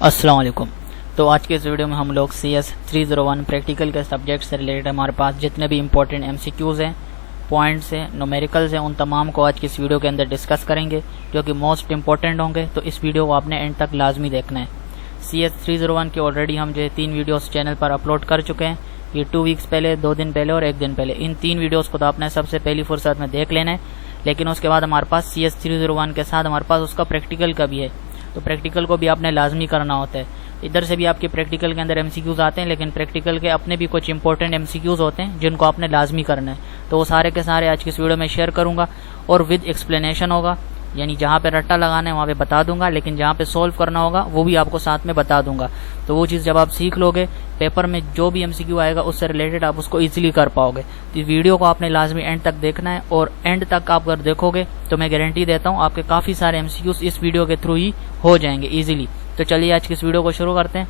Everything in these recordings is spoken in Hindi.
अस्सलाम वालेकुम। तो आज के इस वीडियो में हम लोग CS 301 प्रैक्टिकल के सब्जेक्ट से रिलेटेड हमारे पास जितने भी इंपॉर्टेंट MCQs हैं, पॉइंट्स हैं, न्यूमेरिकल्स हैं, उन तमाम को आज की इस वीडियो के अंदर डिस्कस करेंगे जो कि मोस्ट इंपॉर्टेंट होंगे। तो इस वीडियो को आपने एंड तक लाजमी देखना है। CS 301 के ऑलरेडी हम जो है 3 वीडियोस चैनल पर अपलोड कर चुके हैं। ये 2 वीक्स पहले, 2 दिन पहले और 1 दिन पहले। इन 3 वीडियोस को तो आपने सबसे पहली फुर्सत में देख लेना है, लेकिन उसके बाद हमारे पास CS 301 के साथ हमारे पास उसका प्रैक्टिकल का भी है। तो प्रैक्टिकल को भी आपने लाजमी करना होता है। इधर से भी आपके प्रैक्टिकल के अंदर MCQs आते हैं, लेकिन प्रैक्टिकल के अपने भी कुछ इंपॉर्टेंट MCQs होते हैं जिनको आपने लाजमी करना है। तो वो सारे के सारे आज की इस वीडियो में शेयर करूंगा और विद एक्सप्लेनेशन होगा, यानी जहाँ पे रट्टा लगाना है वहाँ पे बता दूंगा, लेकिन जहाँ पे सोल्व करना होगा वो भी आपको साथ में बता दूंगा। तो वो चीज़ जब आप सीख लोगे, पेपर में जो भी MCQ आएगा उससे रिलेटेड आप उसको इजीली कर पाओगे। तो इस वीडियो को आपने लाजमी एंड तक देखना है, और एंड तक आप अगर देखोगे तो मैं गारंटी देता हूँ आपके काफ़ी सारे MCQs इस वीडियो के थ्रू ही हो जाएंगे ईजिली। तो चलिए आज की इस वीडियो को शुरू करते हैं।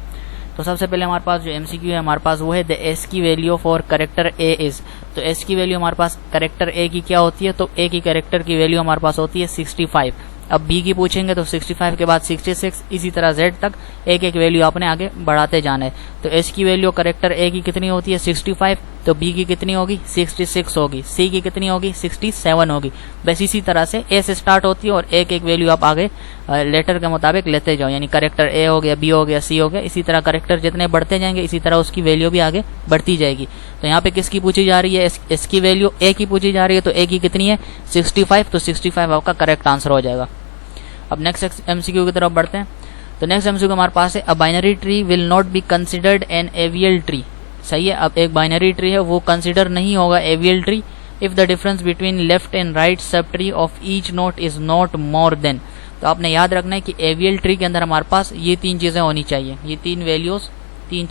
तो सबसे पहले हमारे पास जो MCQ है हमारे पास वो है द S की value for character A is. तो S की वैल्यू हमारे पास करेक्टर A की क्या होती है, तो A की करेक्टर की वैल्यू हमारे पास होती है 65। अब B की पूछेंगे तो 65 के बाद 66, इसी तरह Z तक एक एक वैल्यू आपने आगे बढ़ाते जाना है। तो S की वैल्यू करेक्टर A की कितनी होती है 65, तो B की कितनी होगी 66 होगी, C की कितनी होगी 67 होगी। बस इसी तरह से A से स्टार्ट होती है और एक एक वैल्यू आप आगे लेटर के मुताबिक लेते जाओ, यानी करेक्टर A हो गया, B हो गया, C हो गया, इसी तरह करेक्टर जितने बढ़ते जाएंगे इसी तरह उसकी वैल्यू भी आगे बढ़ती जाएगी। तो यहाँ पे किसकी पूछी जा रही है, S की वैल्यू A की पूछी जा रही है, तो A की कितनी है 65, तो 65 आपका करेक्ट आंसर हो जाएगा। अब नेक्स्ट MCQ की तरफ बढ़ते हैं। तो नेक्स्ट MCQ हमारे पास है a binary tree will not be considered an AVL tree. सही है, अब एक बाइनरी ट्री है वो कंसिडर नहीं होगा AVL tree if the difference between left and right sub tree of each note is not more than. तो आपने याद रखना है कि एवियल ट्री के अंदर हमारे पास ये 3 चीजें होनी चाहिए, ये 3 वैल्यूज, 3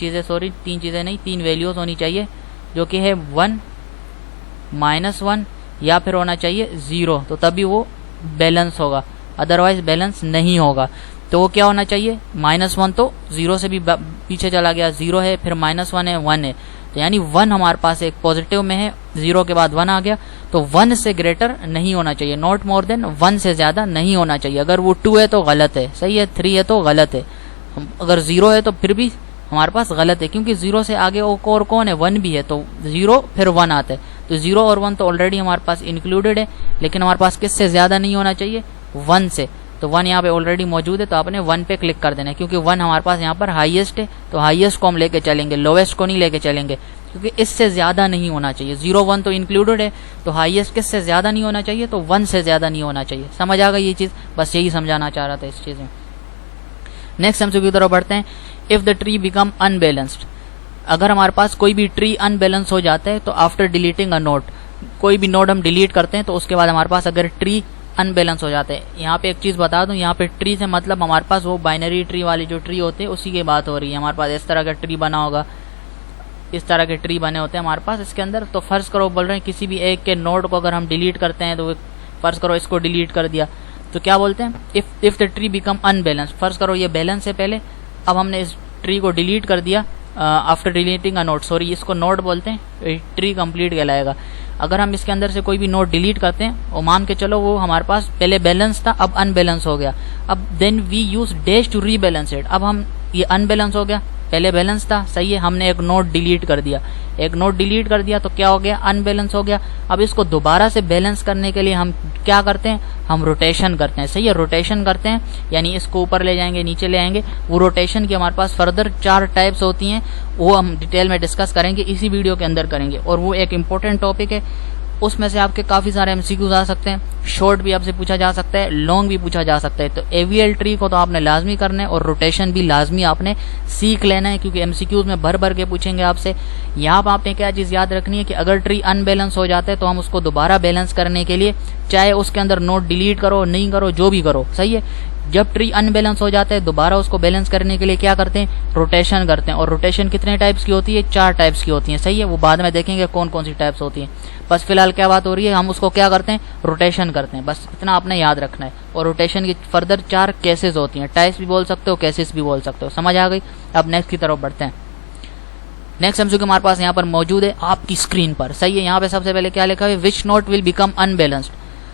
चीजें नहीं 3 वैल्यूज होनी चाहिए, जो कि है 1, -1 या फिर होना चाहिए 0, तो तभी वो बैलेंस होगा, अदरवाइज बैलेंस नहीं होगा। तो वो क्या होना चाहिए, -1 तो 0 से भी पीछे चला गया, 0 है, फिर -1 है, 1 है, तो यानी 1 हमारे पास एक पॉजिटिव में है, 0 के बाद 1 आ गया, तो 1 से ग्रेटर नहीं होना चाहिए, नॉट मोर देन 1 से ज्यादा नहीं होना चाहिए। अगर वो 2 है तो गलत है, सही है, 3 है तो गलत है, अगर 0 है तो फिर भी हमारे पास गलत है, क्योंकि 0 से आगे और कौन है, 1 भी है, तो 0 फिर 1 आता है, तो 0 और 1 तो ऑलरेडी हमारे पास इंक्लूडेड है, लेकिन हमारे पास किससे ज्यादा नहीं होना चाहिए, 1 से। तो 1 यहाँ पे ऑलरेडी मौजूद है, तो आपने 1 पे क्लिक कर देना है, क्योंकि 1 हमारे पास यहाँ पर हाईएस्ट है, तो हाईएस्ट को हम लेके चलेंगे, लोवेस्ट को नहीं लेके चलेंगे, क्योंकि इससे ज्यादा नहीं होना चाहिए। 0, 1 तो इंक्लूडेड है, तो हाईएस्ट किससे ज्यादा नहीं होना चाहिए, तो 1 से ज्यादा नहीं होना चाहिए। समझ आ गई ये चीज, बस यही समझाना चाह रहा था इस चीज में। नेक्स्ट MCQ की तरफ बढ़ते हैं। If the tree become unbalanced, अगर हमारे पास कोई भी ट्री अनबैलेंस हो जाता है, तो आफ्टर डिलीटिंग अ नोट, कोई भी नोड हम डिलीट करते हैं तो उसके बाद हमारे पास अगर ट्री अनबैलेंस हो जाते हैं। यहाँ पे एक चीज बता दूं, यहाँ पे ट्री से मतलब हमारे पास वो बाइनरी ट्री वाली जो ट्री होते हैं उसी की बात हो रही है। हमारे पास इस तरह का ट्री बना होगा, इस तरह के ट्री बने होते हैं हमारे पास इसके अंदर। तो फर्ज करो बोल रहे हैं किसी भी एक के नोड को अगर हम डिलीट करते हैं, तो फर्ज करो इसको डिलीट कर दिया, तो क्या बोलते हैं, if the tree become unbalance. फर्ज करो ये बैलेंस है पहले, अब हमने इस ट्री को डिलीट कर दिया after deleting a node, sorry इसको नोड बोलते हैं, ट्री कंप्लीट कहलाएगा। अगर हम इसके अंदर से कोई भी नोड डिलीट करते हैं और मान के चलो वो हमारे पास पहले बैलेंस था, अब अनबैलेंस हो गया, अब then we use dash to rebalance it. अब हम ये अनबैलेंस हो गया, पहले बैलेंस था, सही है, हमने एक नोड डिलीट कर दिया, एक नोड डिलीट कर दिया तो क्या हो गया, अनबैलेंस हो गया। अब इसको दोबारा से बैलेंस करने के लिए हम क्या करते हैं, हम रोटेशन करते हैं, सही है, रोटेशन करते हैं, यानी इसको ऊपर ले जाएंगे, नीचे ले आएंगे। वो रोटेशन की हमारे पास फर्दर 4 टाइप्स होती हैं, वो हम डिटेल में डिस्कस करेंगे, इसी वीडियो के अंदर करेंगे, और वो एक इंपॉर्टेंट टॉपिक है। उसमें से आपके काफी सारे MCQs आ सकते हैं, शॉर्ट भी आपसे पूछा जा सकता है, लॉन्ग भी पूछा जा सकता है। तो एवियल ट्री को तो आपने लाजमी करना है, और रोटेशन भी लाजमी आपने सीख लेना है, क्योंकि MCQs में भर भर के पूछेंगे आपसे। यहाँ पर आपने क्या चीज याद रखनी है कि अगर ट्री अनबैलेंस हो जाता है तो हम उसको दोबारा बैलेंस करने के लिए, चाहे उसके अंदर नोट डिलीट करो नहीं करो जो भी करो, सही है, जब ट्री अनबैलेंस हो जाता है दोबारा उसको बैलेंस करने के लिए क्या करते हैं, रोटेशन करते हैं। और रोटेशन कितने टाइप्स की होती है, 4 टाइप्स की होती है, सही है, वो बाद में देखेंगे कौन कौन सी टाइप्स होती है। बस फिलहाल क्या बात हो रही है, हम उसको क्या करते हैं, रोटेशन करते हैं, बस इतना आपने याद रखना है। और रोटेशन की फर्दर 4 केसेस होती हैं, टाइप्स भी बोल सकते हो, केसेस भी बोल सकते हो, समझ आ गई। अब नेक्स्ट की तरफ बढ़ते हैं। नेक्स्ट MCQ हमारे पास यहाँ पर मौजूद है आपकी स्क्रीन पर, सही है। यहाँ पे सबसे पहले क्या लिखा है, विच नोट विल बिकम अनबैलेंस्ड।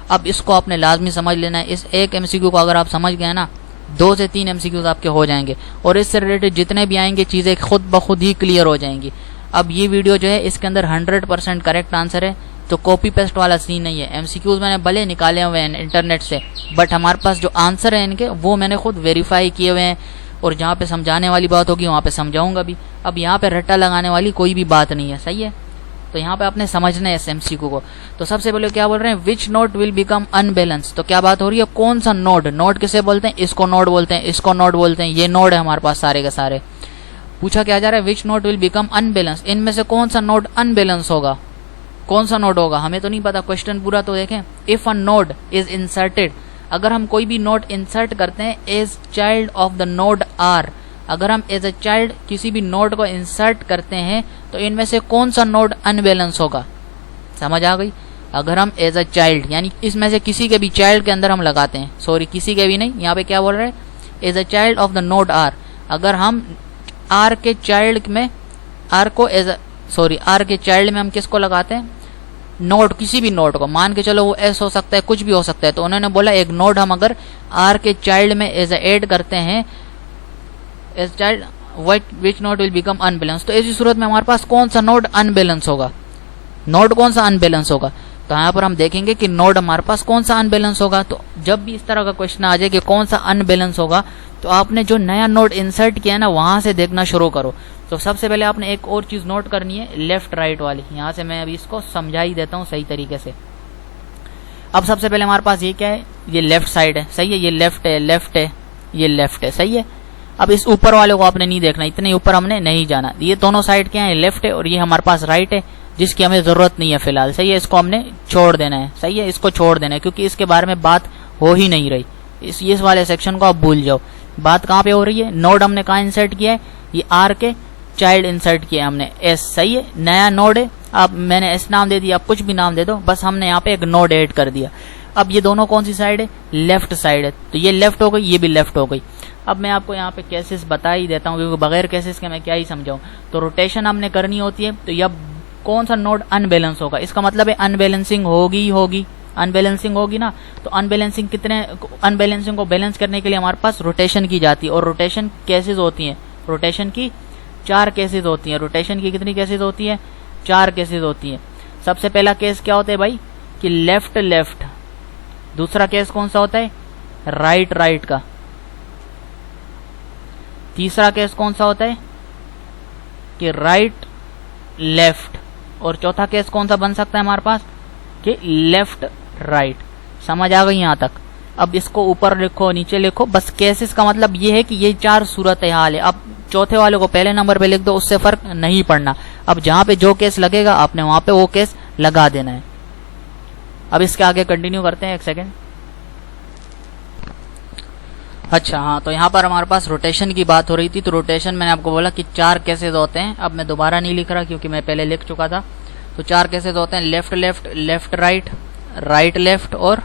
अब इसको आपने लाजमी समझ लेना है। इस एक MCQ को अगर आप समझ गए ना 2 से 3 MCQs आपके हो जाएंगे और इससे रिलेटेड जितने भी आएंगे चीज़ें खुद ब खुद ही क्लियर हो जाएंगी। अब ये वीडियो जो है इसके अंदर 100% करेक्ट आंसर है, तो कॉपी पेस्ट वाला सीन नहीं है। MCQs मैंने भले निकाले हुए हैं इंटरनेट से, बट हमारे पास जो आंसर है इनके वो मैंने खुद वेरीफाई किए हुए हैं, और जहाँ पे समझाने वाली बात होगी वहाँ पे समझाऊंगा भी। अब यहाँ पे रट्टा लगाने वाली कोई भी बात नहीं है, सही है। तो यहाँ पे आपने समझना है इस MCQ को। तो सबसे पहले क्या बोल रहे हैं, विच नोड विल बिकम अनबैलेंस। तो क्या बात हो रही है, कौन सा नोड, नोड किसे बोलते हैं, इसको नोड बोलते हैं, इसको नोड बोलते हैं, ये नोड है हमारे पास सारे के सारे। पूछा क्या जा रहा है, विच नोड विल बिकम अनबैलेंस, इनमें से कौन सा नोड अनबैलेंस होगा, कौन सा नोड होगा, हमें तो नहीं पता। क्वेश्चन पूरा तो देखें। If a node is inserted, अगर हम कोई भी नोड इंसर्ट करते हैं as child of the node R, अगर हम एज अ चाइल्ड किसी भी नोड को इंसर्ट करते हैं तो इनमें से कौन सा नोड अनबैलेंस होगा। समझ आ गई। अगर हम एज अ चाइल्ड यानी इसमें से किसी के भी चाइल्ड के अंदर हम लगाते हैं, सॉरी किसी के भी नहीं, यहाँ पे क्या बोल रहे हैं, as a child of the node R, अगर हम आर के चाइल्ड में आर को एज सॉरी आर के चाइल्ड में हम किसको लगाते हैं, नोड, किसी भी नोड को, मान के चलो वो एस हो सकता है, कुछ भी हो सकता है। तो उन्होंने बोला एक नोड हम अगर आर के चाइल्ड में एज ऐड करते हैं as child, which node will become unbalance. तो ऐसी सूरत में हमारे पास कौन सा नोड अनबैलेंस होगा, नोड कौन सा अनबैलेंस होगा। तो यहाँ पर हम देखेंगे कि नोड हमारे पास कौन सा अनबैलेंस होगा। तो जब भी इस तरह का क्वेश्चन आ जाए कि कौन सा अनबैलेंस होगा, तो आपने जो नया नोड इंसर्ट किया है ना वहां से देखना शुरू करो। तो सबसे पहले आपने एक और चीज नोट करनी है, लेफ्ट राइट वाली। यहां से मैं अभी इसको समझा ही देता हूं सही तरीके से। अब सबसे पहले हमारे पास ये क्या है, ये लेफ्ट साइड है, सही है, ये लेफ्ट है, लेफ्ट है, ये लेफ्ट है, सही है। अब इस ऊपर वाले को आपने नहीं देखना, इतने ऊपर हमने नहीं जाना। ये दोनों साइड क्या है, लेफ्ट है और ये हमारे पास राइट है, जिसकी हमें जरूरत नहीं है फिलहाल, सही है। इसको हमने छोड़ देना है, सही है, इसको छोड़ देना है क्योंकि इसके बारे में बात हो ही नहीं रही। इस वाले सेक्शन को आप भूल जाओ। बात कहाँ पे हो रही है, नोड हमने कहाँ इंसर्ट किया है, ये आर के चाइल्ड इंसर्ट किया हमने एस, सही है, नया नोड है। अब मैंने एस नाम दे दिया, आप कुछ भी नाम दे दो, बस हमने यहाँ पे एक नोड ऐड कर दिया। अब ये दोनों कौन सी साइड है, लेफ्ट साइड है, तो ये लेफ्ट हो गई, ये भी लेफ्ट हो गई। अब मैं आपको यहाँ पे केसेस बता ही देता हूँ क्योंकि बगैर केसेस के मैं क्या ही समझाऊं। तो रोटेशन हमने करनी होती है, तो यह कौन सा नोड अनबैलेंस होगा, इसका मतलब है अनबैलेंसिंग होगी, अनबैलेंसिंग होगी ना। तो अनबैलेंसिंग को बैलेंस करने के लिए हमारे पास रोटेशन की जाती है, और रोटेशन केसेस होती हैं, रोटेशन की 4 केसेस होती हैं। रोटेशन की कितनी केसेस होती है, 4 केसेस होती हैं। सबसे पहला केस क्या होता है भाई कि लेफ्ट लेफ्ट, दूसरा केस कौन सा होता है, राइट राइट का, तीसरा केस कौन सा होता है कि राइट लेफ्ट, और चौथा केस कौन सा बन सकता है हमारे पास कि लेफ्ट राइट। समझ आ गई यहां तक। अब इसको ऊपर लिखो नीचे लिखो, बस केसेस का मतलब ये है कि ये 4 सूरत हाल है। अब चौथे वाले को पहले नंबर पे लिख दो, उससे फर्क नहीं पड़ना। अब जहां पे जो केस लगेगा आपने वहां पे वो केस लगा देना है। अब इसके आगे कंटिन्यू करते हैं, एक सेकेंड। अच्छा हाँ, तो यहाँ पर हमारे पास रोटेशन की बात हो रही थी। तो रोटेशन मैंने आपको बोला कि 4 केसेस होते हैं। अब मैं दोबारा नहीं लिख रहा क्योंकि मैं पहले लिख चुका था। तो 4 केसेस होते हैं, left left, left right, right left और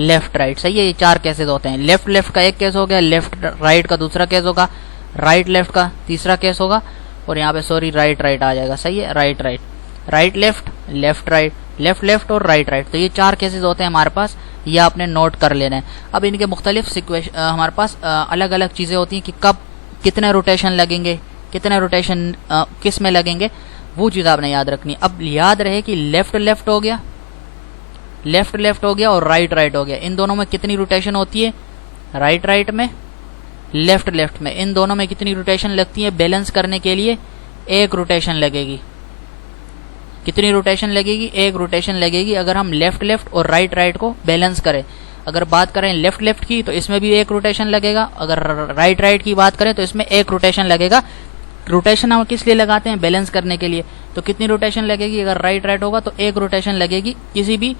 लेफ्ट राइट, सही है। ये 4 केसेस होते हैं। लेफ्ट लेफ्ट का एक केस हो गया, लेफ्ट राइट का दूसरा केस होगा, राइट लेफ्ट का तीसरा केस होगा, और यहाँ पे सॉरी राइट राइट आ जाएगा, सही है, right right, right left, left right, left left और राइट राइट। तो ये 4 केसेस होते हैं हमारे पास, ये आपने नोट कर लेना है। अब इनके मुख्तलिफ हमारे पास अलग अलग चीजें होती हैं कि कब कितने रोटेशन लगेंगे, कितने रोटेशन किस में लगेंगे, वो चीज आपने याद रखनी। अब याद रहे कि लेफ्ट लेफ्ट हो गया, लेफ्ट लेफ्ट हो गया और राइट राइट हो गया, इन दोनों में कितनी रोटेशन होती है, राइट राइट में, लेफ्ट लेफ्ट में, इन दोनों में कितनी रोटेशन लगती है, बैलेंस करने के लिए 1 रोटेशन लगेगी। कितनी रोटेशन लगेगी, 1 रोटेशन लगेगी अगर हम लेफ्ट लेफ्ट और राइट राइट को बैलेंस करें। अगर बात करें लेफ्ट लेफ्ट की तो इसमें भी 1 रोटेशन लगेगा, अगर राइट राइट की बात करें तो इसमें 1 रोटेशन लगेगा। रोटेशन हम किस लिए लगाते हैं, बैलेंस करने के लिए। तो कितनी रोटेशन लगेगी, अगर राइट राइट होगा तो 1 रोटेशन लगेगी किसी भी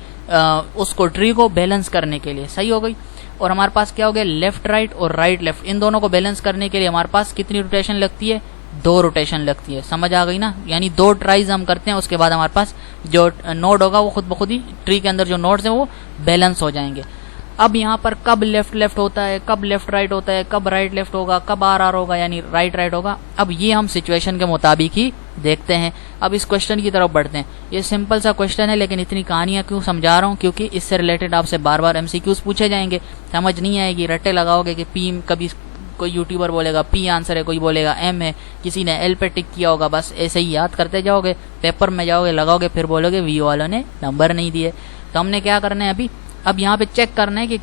उसको ट्री को बैलेंस करने के लिए, सही हो गई। और हमारे पास क्या हो गया, लेफ्ट राइट और राइट लेफ्ट, इन दोनों को बैलेंस करने के लिए हमारे पास कितनी रोटेशन लगती है, 2 रोटेशन लगती है। समझ आ गई ना, यानी 2 ट्राइज हम करते हैं, उसके बाद हमारे पास जो नोड होगा वो खुद ब खुद ही ट्री के अंदर जो नोड्स हैं वो बैलेंस हो जाएंगे। अब यहाँ पर कब लेफ्ट लेफ्ट होता है, कब लेफ्ट राइट होता है, कब राइट लेफ्ट होगा, कब आर आर होगा यानी राइट राइट होगा, अब ये हम सिचुएशन के मुताबिक ही देखते हैं। अब इस क्वेश्चन की तरफ बढ़ते हैं। ये सिंपल सा क्वेश्चन है, लेकिन इतनी कहानियां क्यों समझा रहा हूँ, क्योंकि इससे रिलेटेड आपसे बार बार एमसीक्यूज पूछे जाएंगे। समझ नहीं आएगी, रट्टे लगाओगे कि पी, कभी कोई यूट्यूबर बोलेगा पी आंसर है, कोई बोलेगा एम है, किसी ने एल पे टिक किया होगा, बस ऐसे ही याद करते जाओगे, पेपर में जाओगे लगाओगे, फिर बोलोगे वी वालों ने नंबर नहीं दिए। तो हमने क्या करना है अभी, अब यहाँ पे चेक करना है कि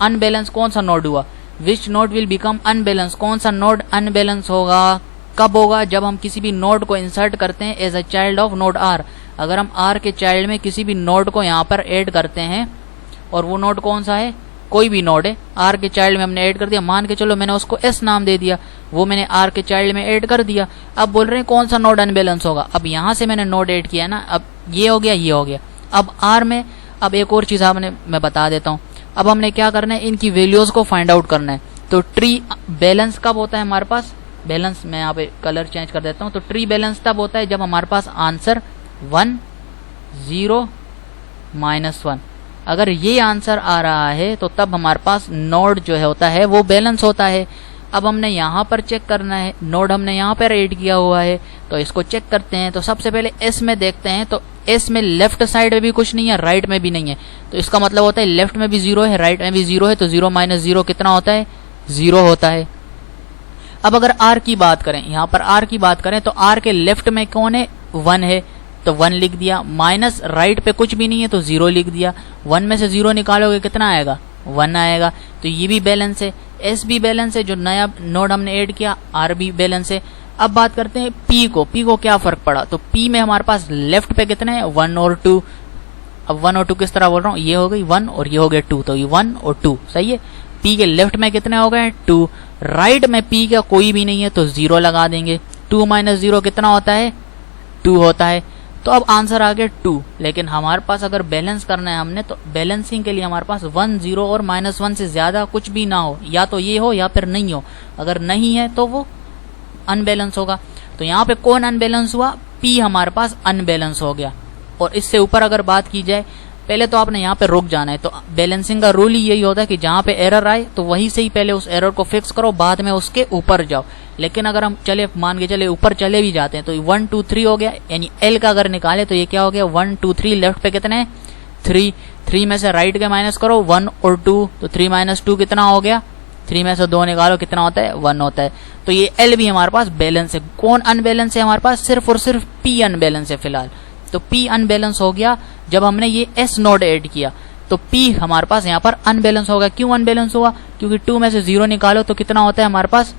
अनबैलेंस कौन सा नोड हुआ, विच नोड विल बिकम अनबैलेंस, कौन सा नोड अनबैलेंस होगा, कब होगा, जब हम किसी भी नोड को इंसर्ट करते हैं as a child of node R. अगर हम आर के चाइल्ड में किसी भी नोड को यहाँ पर ऐड करते हैं, और वो नोड कौन सा है, कोई भी नोड है, आर के चाइल्ड में हमने ऐड कर दिया, मान के चलो मैंने उसको एस नाम दे दिया, वो मैंने आर के चाइल्ड में ऐड कर दिया। अब बोल रहे हैं कौन सा नोड अनबैलेंस होगा। अब यहाँ से मैंने नोड ऐड किया ना, अब ये हो गया, ये हो गया। अब आर में अब एक और चीज आपने मैं बता देता हूँ। अब हमने क्या करना है, इनकी वैल्यूज को फाइंड आउट करना है। तो ट्री बैलेंस कब होता है हमारे पास, बैलेंस मैं यहाँ पे कलर चेंज कर देता हूँ। तो ट्री बैलेंस तब होता है जब हमारे पास आंसर 1 0 -1, अगर ये आंसर आ रहा है तो तब हमारे पास नोड जो है होता है वो बैलेंस होता है। अब हमने यहाँ पर चेक करना है, नोड हमने यहाँ पर ऐड किया हुआ है, तो इसको चेक करते हैं। तो सबसे पहले एस में देखते हैं, तो एस में लेफ्ट साइड में भी कुछ नहीं है, राइट में भी नहीं है, तो इसका मतलब होता है लेफ्ट में भी 0 है, राइट में भी 0 है, तो 0 - 0 कितना होता है, 0 होता है। अब अगर आर की बात करें, यहाँ पर आर की बात करें, तो आर के लेफ्ट में कौन है, 1 है, तो 1 लिख दिया, माइनस राइट पे कुछ भी नहीं है तो 0 लिख दिया। 1 में से 0 निकालोगे कितना आएगा, 1 आएगा। तो ये भी बैलेंस है, एस भी बैलेंस है, जो नया नोड हमने ऐड किया, आर भी बैलेंस है। अब बात करते हैं पी को, पी को क्या फर्क पड़ा, तो पी में हमारे पास लेफ्ट पे कितने हैं, 1 और 2। अब 1 और 2 किस तरह बोल रहा हूँ, ये हो गई 1 और ये हो गया 2, तो ये 1 और 2 सही है। पी के लेफ्ट में कितने हो गए, 2, राइट में पी का कोई भी नहीं है तो 0 लगा देंगे। 2 - 0 कितना होता है, 2 होता है। तो अब आंसर आ गया 2, लेकिन हमारे पास अगर बैलेंस करना है हमने, तो बैलेंसिंग के लिए हमारे पास 1 0 और -1 से ज्यादा कुछ भी ना हो, या तो ये हो या फिर नहीं हो। अगर नहीं है तो वो अनबैलेंस होगा। तो यहाँ पे कौन अनबैलेंस हुआ, पी हमारे पास अनबैलेंस हो गया। और इससे ऊपर अगर बात की जाए, पहले तो आपने यहाँ पे रुक जाना है। तो बैलेंसिंग का रूल ही यही होता है कि जहाँ पे एरर आए तो वहीं से ही पहले उस एरर को फिक्स करो, बाद में उसके ऊपर जाओ। लेकिन अगर हम चले, मान के चले ऊपर चले भी जाते हैं, तो 1 2 3 हो गया, यानी एल का अगर निकाले तो ये क्या हो गया, 1 2 3, लेफ्ट पे कितने हैं, 3, 3 में से राइट के माइनस करो 1 और 2, तो 3 - 2 कितना हो गया, 3 में से 2 निकालो कितना होता है, 1 होता है। तो ये एल भी हमारे पास बैलेंस है। कौन अनबैलेंस है हमारे पास, सिर्फ और सिर्फ पी अनबैलेंस है फिलहाल। तो P अनबैलेंस हो गया जब हमने ये S नोड ऐड किया, तो P हमारे पास यहाँ पर अनबैलेंस होगा। क्यों अनबैलेंस हुआ, क्योंकि 2 में से 0 निकालो तो कितना होता है हमारे पास,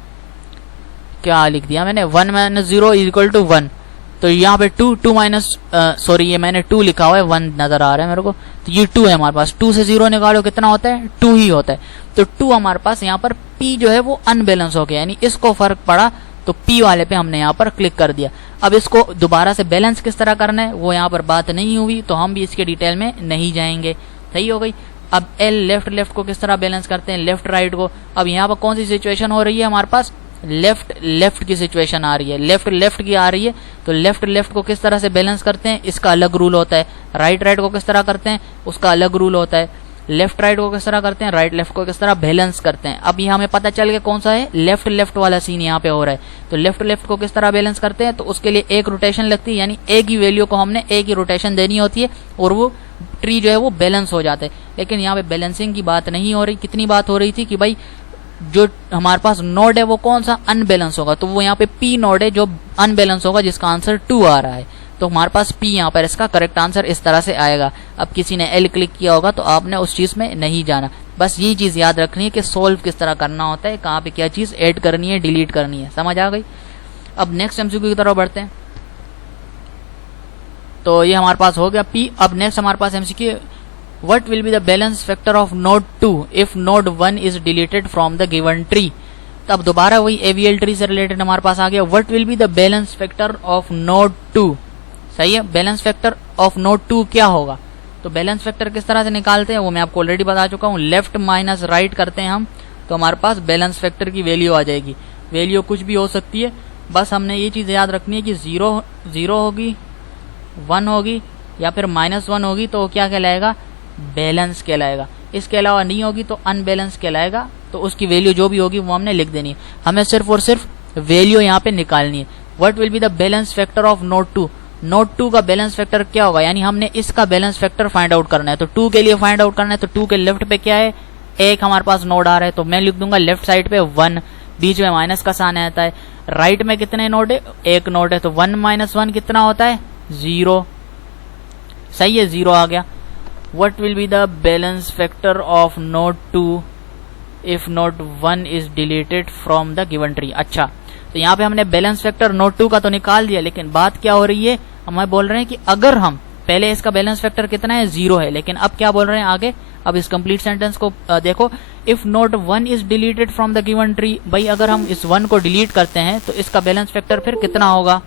क्या लिख दिया मैंने, 1 - 0 = 1। तो यहाँ पे 2 ये मैंने 2 लिखा हुआ है, 1 नजर आ रहा है मेरे को, तो ये 2 है हमारे पास। 2 से 0 निकालो कितना होता है, 2 ही होता है। तो 2 हमारे पास यहाँ पर P जो है वो अनबैलेंस हो गया, यानी इसको फर्क पड़ा, तो P वाले पे हमने यहाँ पर क्लिक कर दिया। अब इसको दोबारा से बैलेंस किस तरह करना है वो यहाँ पर बात नहीं हुई, तो हम भी इसके डिटेल में नहीं जाएंगे। सही हो गई। अब L लेफ्ट को किस तरह बैलेंस करते हैं, लेफ्ट राइट को। अब यहाँ पर कौन सी सिचुएशन हो रही है हमारे पास, लेफ्ट की सिचुएशन आ रही है, लेफ्ट की आ रही है। तो लेफ्ट को किस तरह से बैलेंस करते हैं, इसका अलग रूल होता है। राइट को किस तरह करते हैं, उसका अलग रूल होता है। लेफ्ट राइट को किस तरह करते हैं, राइट लेफ्ट को किस तरह बैलेंस करते हैं। अब ये हमें पता चल गया कौन सा है, लेफ्ट वाला सीन यहाँ पे हो रहा है। तो लेफ्ट को किस तरह बैलेंस करते हैं, तो उसके लिए एक रोटेशन लगती है, यानी एक ही वैल्यू को हमने एक ही रोटेशन देनी होती है, और वो ट्री जो है वो बैलेंस हो जाता है। लेकिन यहाँ पे बैलेंसिंग की बात नहीं हो रही, कितनी बात हो रही थी कि भाई जो हमारे पास नोड है वो कौन सा अनबैलेंस होगा, तो वो यहाँ पे P नोड है जो अनबैलेंस होगा, जिसका आंसर 2 आ रहा है। तो हमारे पास P यहाँ पर इसका करेक्ट आंसर इस तरह से आएगा। अब किसी ने L क्लिक किया होगा तो आपने उस चीज में नहीं जाना, बस यही चीज याद रखनी है कि सोल्व किस तरह करना होता है, कहाँ पे क्या चीज ऐड करनी है, डिलीट करनी है। समझ आ गई। अब नेक्स्ट एमसीक्यू की तरफ बढ़ते हैं। तो ये हमारे पास हो गया P। अब नेक्स्ट हमारे पास MCQ, what will be the balance factor of node 2 if node 1 is deleted from the given tree. तब दोबारा वही AVL ट्री से रिलेटेड हमारे पास आ गया, what will be the balance factor of node 2। सही है, बैलेंस फैक्टर ऑफ नोड 2 क्या होगा। तो बैलेंस फैक्टर किस तरह से निकालते हैं वो मैं आपको ऑलरेडी बता चुका हूँ। लेफ्ट माइनस राइट करते हैं हम, तो हमारे पास बैलेंस फैक्टर की वैल्यू आ जाएगी। वैल्यू कुछ भी हो सकती है, बस हमने ये चीज याद रखनी है कि 0 होगी, 1 होगी या फिर -1 होगी, तो क्या कहलाएगा, बैलेंस कहलाएगा। इसके अलावा नहीं होगी तो अनबैलेंस कहलाएगा। तो उसकी वैल्यू जो भी होगी वो हमने लिख देनी है। हमें सिर्फ और सिर्फ वैल्यू यहाँ पे निकालनी है। What will be the balance factor of node 2, node 2 का बैलेंस फैक्टर क्या होगा, यानी हमने इसका बैलेंस फैक्टर फाइंड आउट करना है। तो 2 के लिए फाइंड आउट करना है, तो 2 के लेफ्ट पे क्या है, एक हमारे पास नोड आ रहा है, तो मैं लिख दूंगा लेफ्ट साइड पे 1, बीच में माइनस का साइन आता है। राइट में कितने नोड है, एक नोड है, तो 1 - 1 कितना होता है, 0। सही है, 0 आ गया। What will be the balance factor of node 2 if node 1 is deleted from the given tree. अच्छा, तो यहाँ पे हमने बैलेंस फैक्टर नोड 2 का तो निकाल दिया, लेकिन बात क्या हो रही है, हमें बोल रहे हैं कि अगर हम पहले इसका बैलेंस फैक्टर कितना है, 0 है, लेकिन अब क्या बोल रहे हैं आगे, अब इस कंप्लीट सेंटेंस को देखो, if node 1 is deleted from the given tree. भाई अगर हम इस 1 को डिलीट करते हैं तो इसका बैलेंस फैक्टर फिर कितना होगा,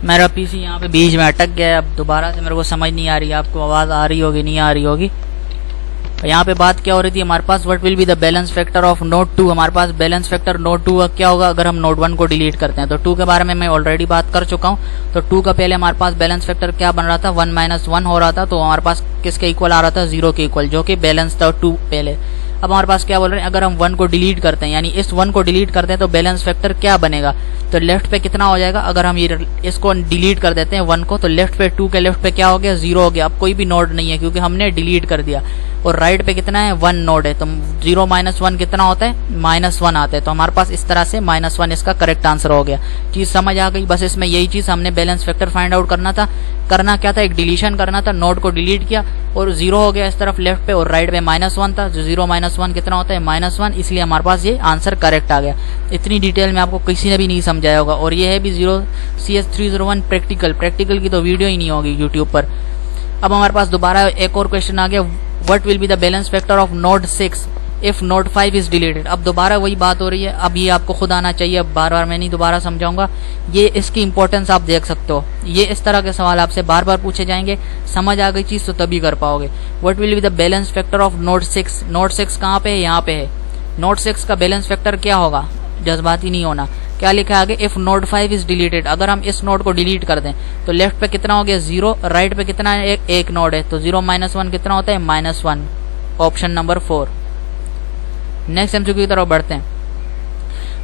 मेरा पीसी यहाँ पे बीच में अटक गया है। अब दोबारा से मेरे को समझ नहीं आ रही, आपको आवाज़ आ रही होगी नहीं आ रही होगी। यहाँ पे बात क्या हो रही थी हमारे पास, what will be the balance factor of node 2। हमारे पास बैलेंस फैक्टर नोड 2 का क्या होगा अगर हम नोड 1 को डिलीट करते हैं। तो 2 के बारे में मैं ऑलरेडी बात कर चुका हूँ। तो 2 का पहले हमारे पास बैलेंस फैक्टर क्या बन रहा था, 1 - 1 हो रहा था, तो हमारे पास किसके इक्वल आ रहा था, 0 के इक्वल, जो कि बैलेंस था 2 पहले। अब हमारे पास क्या बोल रहे हैं, अगर हम 1 को डिलीट करते हैं, यानी इस 1 को डिलीट करते हैं, तो बैलेंस फैक्टर क्या बनेगा, तो लेफ्ट पे कितना हो जाएगा, अगर हम ये इसको डिलीट कर देते हैं 1 को, तो लेफ्ट पे 2 के लेफ्ट पे क्या हो गया, 0 हो गया। अब कोई भी नोड नहीं है क्योंकि हमने डिलीट कर दिया। और राइट पे कितना है, 1 नोड है, तो 0 - 1 कितना होता है, -1 आता है। तो हमारे पास इस तरह से -1 इसका करेक्ट आंसर हो गया। चीज समझ आ गई, बस इसमें यही चीज हमने बैलेंस फैक्टर फाइंड आउट करना था। करना क्या था, एक डिलीशन करना था, नोड को डिलीट किया और 0 हो गया इस तरफ लेफ्ट पे, और राइट पे -1 था, जो 0 - 1 कितना होता है, -1, इसलिए हमारे पास ये आंसर करेक्ट आ गया। इतनी डिटेल में आपको किसी ने भी नहीं समझाया होगा। और ये है भी CS301 प्रैक्टिकल की तो वीडियो ही नहीं होगी यूट्यूब पर। अब हमारे पास दोबारा एक और क्वेश्चन आ गया, what will be the balance factor of node 6 if node 5 is deleted. अब दोबारा वही बात हो रही है, अब ये आपको खुद आना चाहिए, अब बार बार मैं नहीं दोबारा समझाऊंगा। ये इसकी इंपॉर्टेंस आप देख सकते हो, ये इस तरह के सवाल आपसे बार बार पूछे जाएंगे। समझ आ गई चीज तो तभी कर पाओगे। What will be the balance factor of node 6। Node 6 कहाँ पे है, यहाँ पे है। नोड 6 का बैलेंस फैक्टर क्या होगा, जज्बाती नहीं होना। क्या लिखा है आगे, इफ नोड 5 इज डिलीटेड। अगर हम इस नोड को डिलीट कर दें तो लेफ्ट पे कितना हो गया, 0, राइट पे कितना है, एक नोड है, तो 0 - 1 कितना होता है, -1। Option number 4। नेक्स्ट एमसीक्यू की तरफ बढ़ते हैं।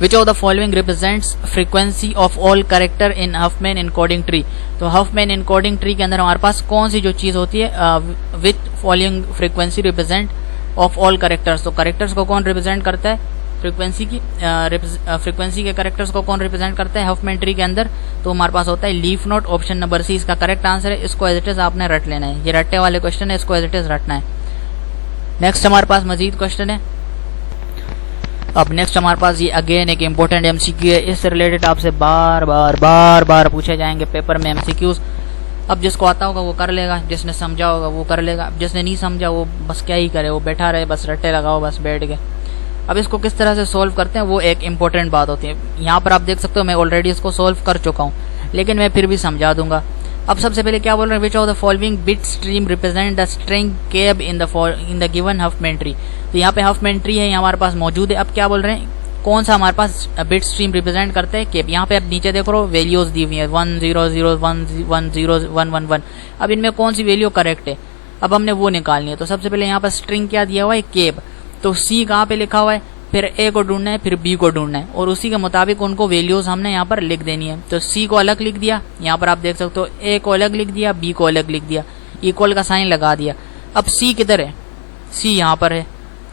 विच of the following represents frequency of all character in Huffman encoding tree. तो हफमैन एनकोडिंग ट्री के अंदर हमारे पास कौन सी जो चीज होती है, which following frequency represent of all characters. तो कैरेक्टर्स को कौन रिप्रेजेंट करता है, फ्रीक्वेंसी के कैरेक्टर्स को कौन रिप्रेजेंट करते हैं हफमैन ट्री के अंदर, तो हमारे पास होता है leaf node. Option number C इसका करेक्ट आंसर है। इसको एज इट इज आपने रट लेना है, ये रट्टे वाले क्वेश्चन है, इसको एज इट इज रटना है। नेक्स्ट हमारे पास मजीद क्वेश्चन है। अब नेक्स्ट हमारे पास ये अगेन एक इम्पोर्टेंट एमसीक्यू है, इससे रिलेटेड आपसे बार बार पूछे जाएंगे पेपर में एमसीक्यूज। अब जिसको आता होगा वो कर लेगा, जिसने समझा होगा वो कर लेगा, जिसने नहीं समझा वो बस क्या ही करे, वो बैठा रहे, बस रट्टे लगाओ बस बैठ के। अब इसको किस तरह से सोल्व करते हैं वो एक इम्पोर्टेंट बात होती है। यहाँ पर आप देख सकते हो मैं ऑलरेडी इसको सोल्व कर चुका हूँ, लेकिन मैं फिर भी समझा दूंगा। अब सबसे पहले क्या बोल रहे हैं, विच of the following bit stream represent the string cab in the given Huffman tree. तो यहाँ पे हफमैन ट्री है, हमारे पास मौजूद है। अब क्या बोल रहे हैं, कौन सा हमारे पास बिट स्ट्रीम रिप्रेजेंट करते हैं, केब। यहाँ पे आप नीचे देख रहे हो वैल्यूज दी हुई है, 1 0 0 1 1 0 1 1 1। अब इनमें कौन सी वैल्यू करेक्ट है, अब हमने वो निकालनी है। तो सबसे पहले यहाँ पर स्ट्रिंग क्या दिया हुआ है, केब। तो सी कहाँ पे लिखा हुआ है, फिर ए को ढूंढना है, फिर बी को ढूंढना है, और उसी के मुताबिक उनको वैल्यूज हमने यहाँ पर लिख देनी है। तो सी को अलग लिख दिया, यहाँ पर आप देख सकते हो ए को अलग लिख दिया, बी को अलग लिख दिया, इक्वल का साइन लगा दिया। अब सी किधर है, सी यहाँ पर है,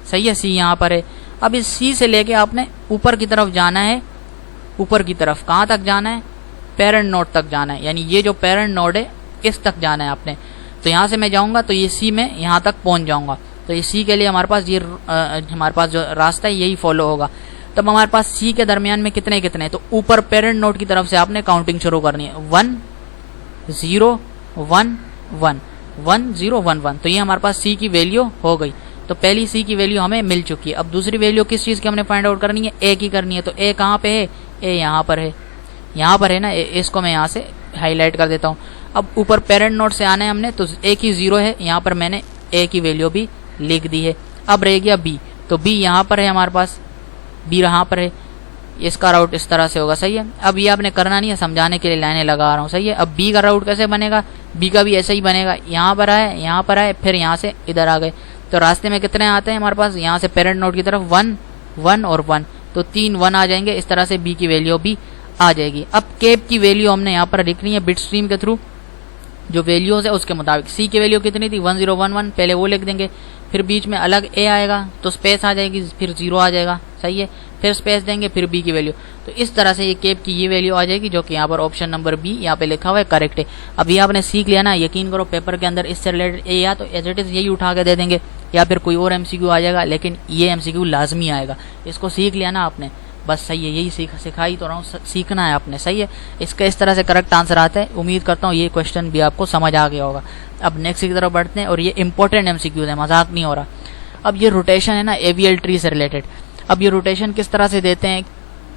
सही है, सी यहाँ पर है। अब इस सी से लेके आपने ऊपर की तरफ जाना है, ऊपर की तरफ कहाँ तक जाना है, पेरेंट नोड तक जाना है, यानी ये जो पेरेंट नोड है इस तक जाना है आपने। तो यहाँ से मैं जाऊँगा तो ये सी में यहाँ तक पहुँच जाऊँगा। तो ये सी के लिए हमारे पास ये हमारे पास जो रास्ता है यही फॉलो होगा। तब हमारे पास सी के दरमियान में कितने कितने, तो ऊपर पेरेंट नोड की तरफ से आपने काउंटिंग शुरू करनी है। 1 0 1 1 1 0 1 1। तो ये हमारे पास सी की वैल्यू हो गई। तो पहली सी की वैल्यू हमें मिल चुकी है। अब दूसरी वैल्यू किस चीज़ की हमने फाइंड आउट करनी है, ए की करनी है। तो ए कहाँ पे है, ए यहाँ पर है, यहाँ पर है ना। इसको मैं यहाँ से हाईलाइट कर देता हूँ। अब ऊपर पेरेंट नोड से आना है हमने, तो ए की 0 है, यहाँ पर मैंने ए की वैल्यू भी लिख दी है। अब रह गया बी, तो बी यहाँ पर है हमारे पास, बी यहाँ पर है। इसका राउट इस तरह से होगा, सही है। अब ये आपने करना नहीं है, समझाने के लिए लाइनें लगा रहा हूँ, सही है। अब बी का राउट कैसे बनेगा, बी का भी ऐसे ही बनेगा, यहाँ पर आए, यहाँ पर आए, फिर यहाँ से इधर आ गए। तो रास्ते में कितने आते हैं हमारे पास, यहाँ से पेरेंट नोड की तरफ 1 1 और 1, तो 3 1 आ जाएंगे। इस तरह से बी की वैल्यू भी आ जाएगी। अब केप की वैल्यू हमने यहाँ पर लिखनी है बिट स्ट्रीम के थ्रू, जो वैल्यूज है उसके मुताबिक। सी की वैल्यू कितनी थी 1 0 1 1, पहले वो लिख देंगे। फिर बीच में अलग ए आएगा तो स्पेस आ जाएगी, फिर 0 आ जाएगा, सही है। फिर स्पेस देंगे, फिर बी की वैल्यू। तो इस तरह से ये केप की ये वैल्यू आ जाएगी, जो कि यहाँ पर ऑप्शन नंबर बी यहाँ पे लिखा हुआ है करेक्ट है। अब ये आपने सीख लिया ना, यकीन करो पेपर के अंदर इससे रिलेटेड ए या तो एज इट इज यही उठा के दे देंगे, या फिर कोई और एमसीक्यू आ जाएगा, लेकिन ये एमसीक्यू लाजमी आएगा। इसको सीख लिया ना आपने, बस सही है। यही सिखाई तो रहा हूँ, सीखना है आपने, सही है। इसका इस तरह से करेक्ट आंसर आता है। उम्मीद करता हूँ ये क्वेश्चन भी आपको समझ आ गया होगा। अब नेक्स्ट की तरफ बढ़ते हैं, और ये इंपॉर्टेंट एमसीक्यूज है, मजाक नहीं हो रहा। अब ये रोटेशन है ना एवीएल ट्री से रिलेटेड। अब ये रोटेशन किस तरह से देते हैं,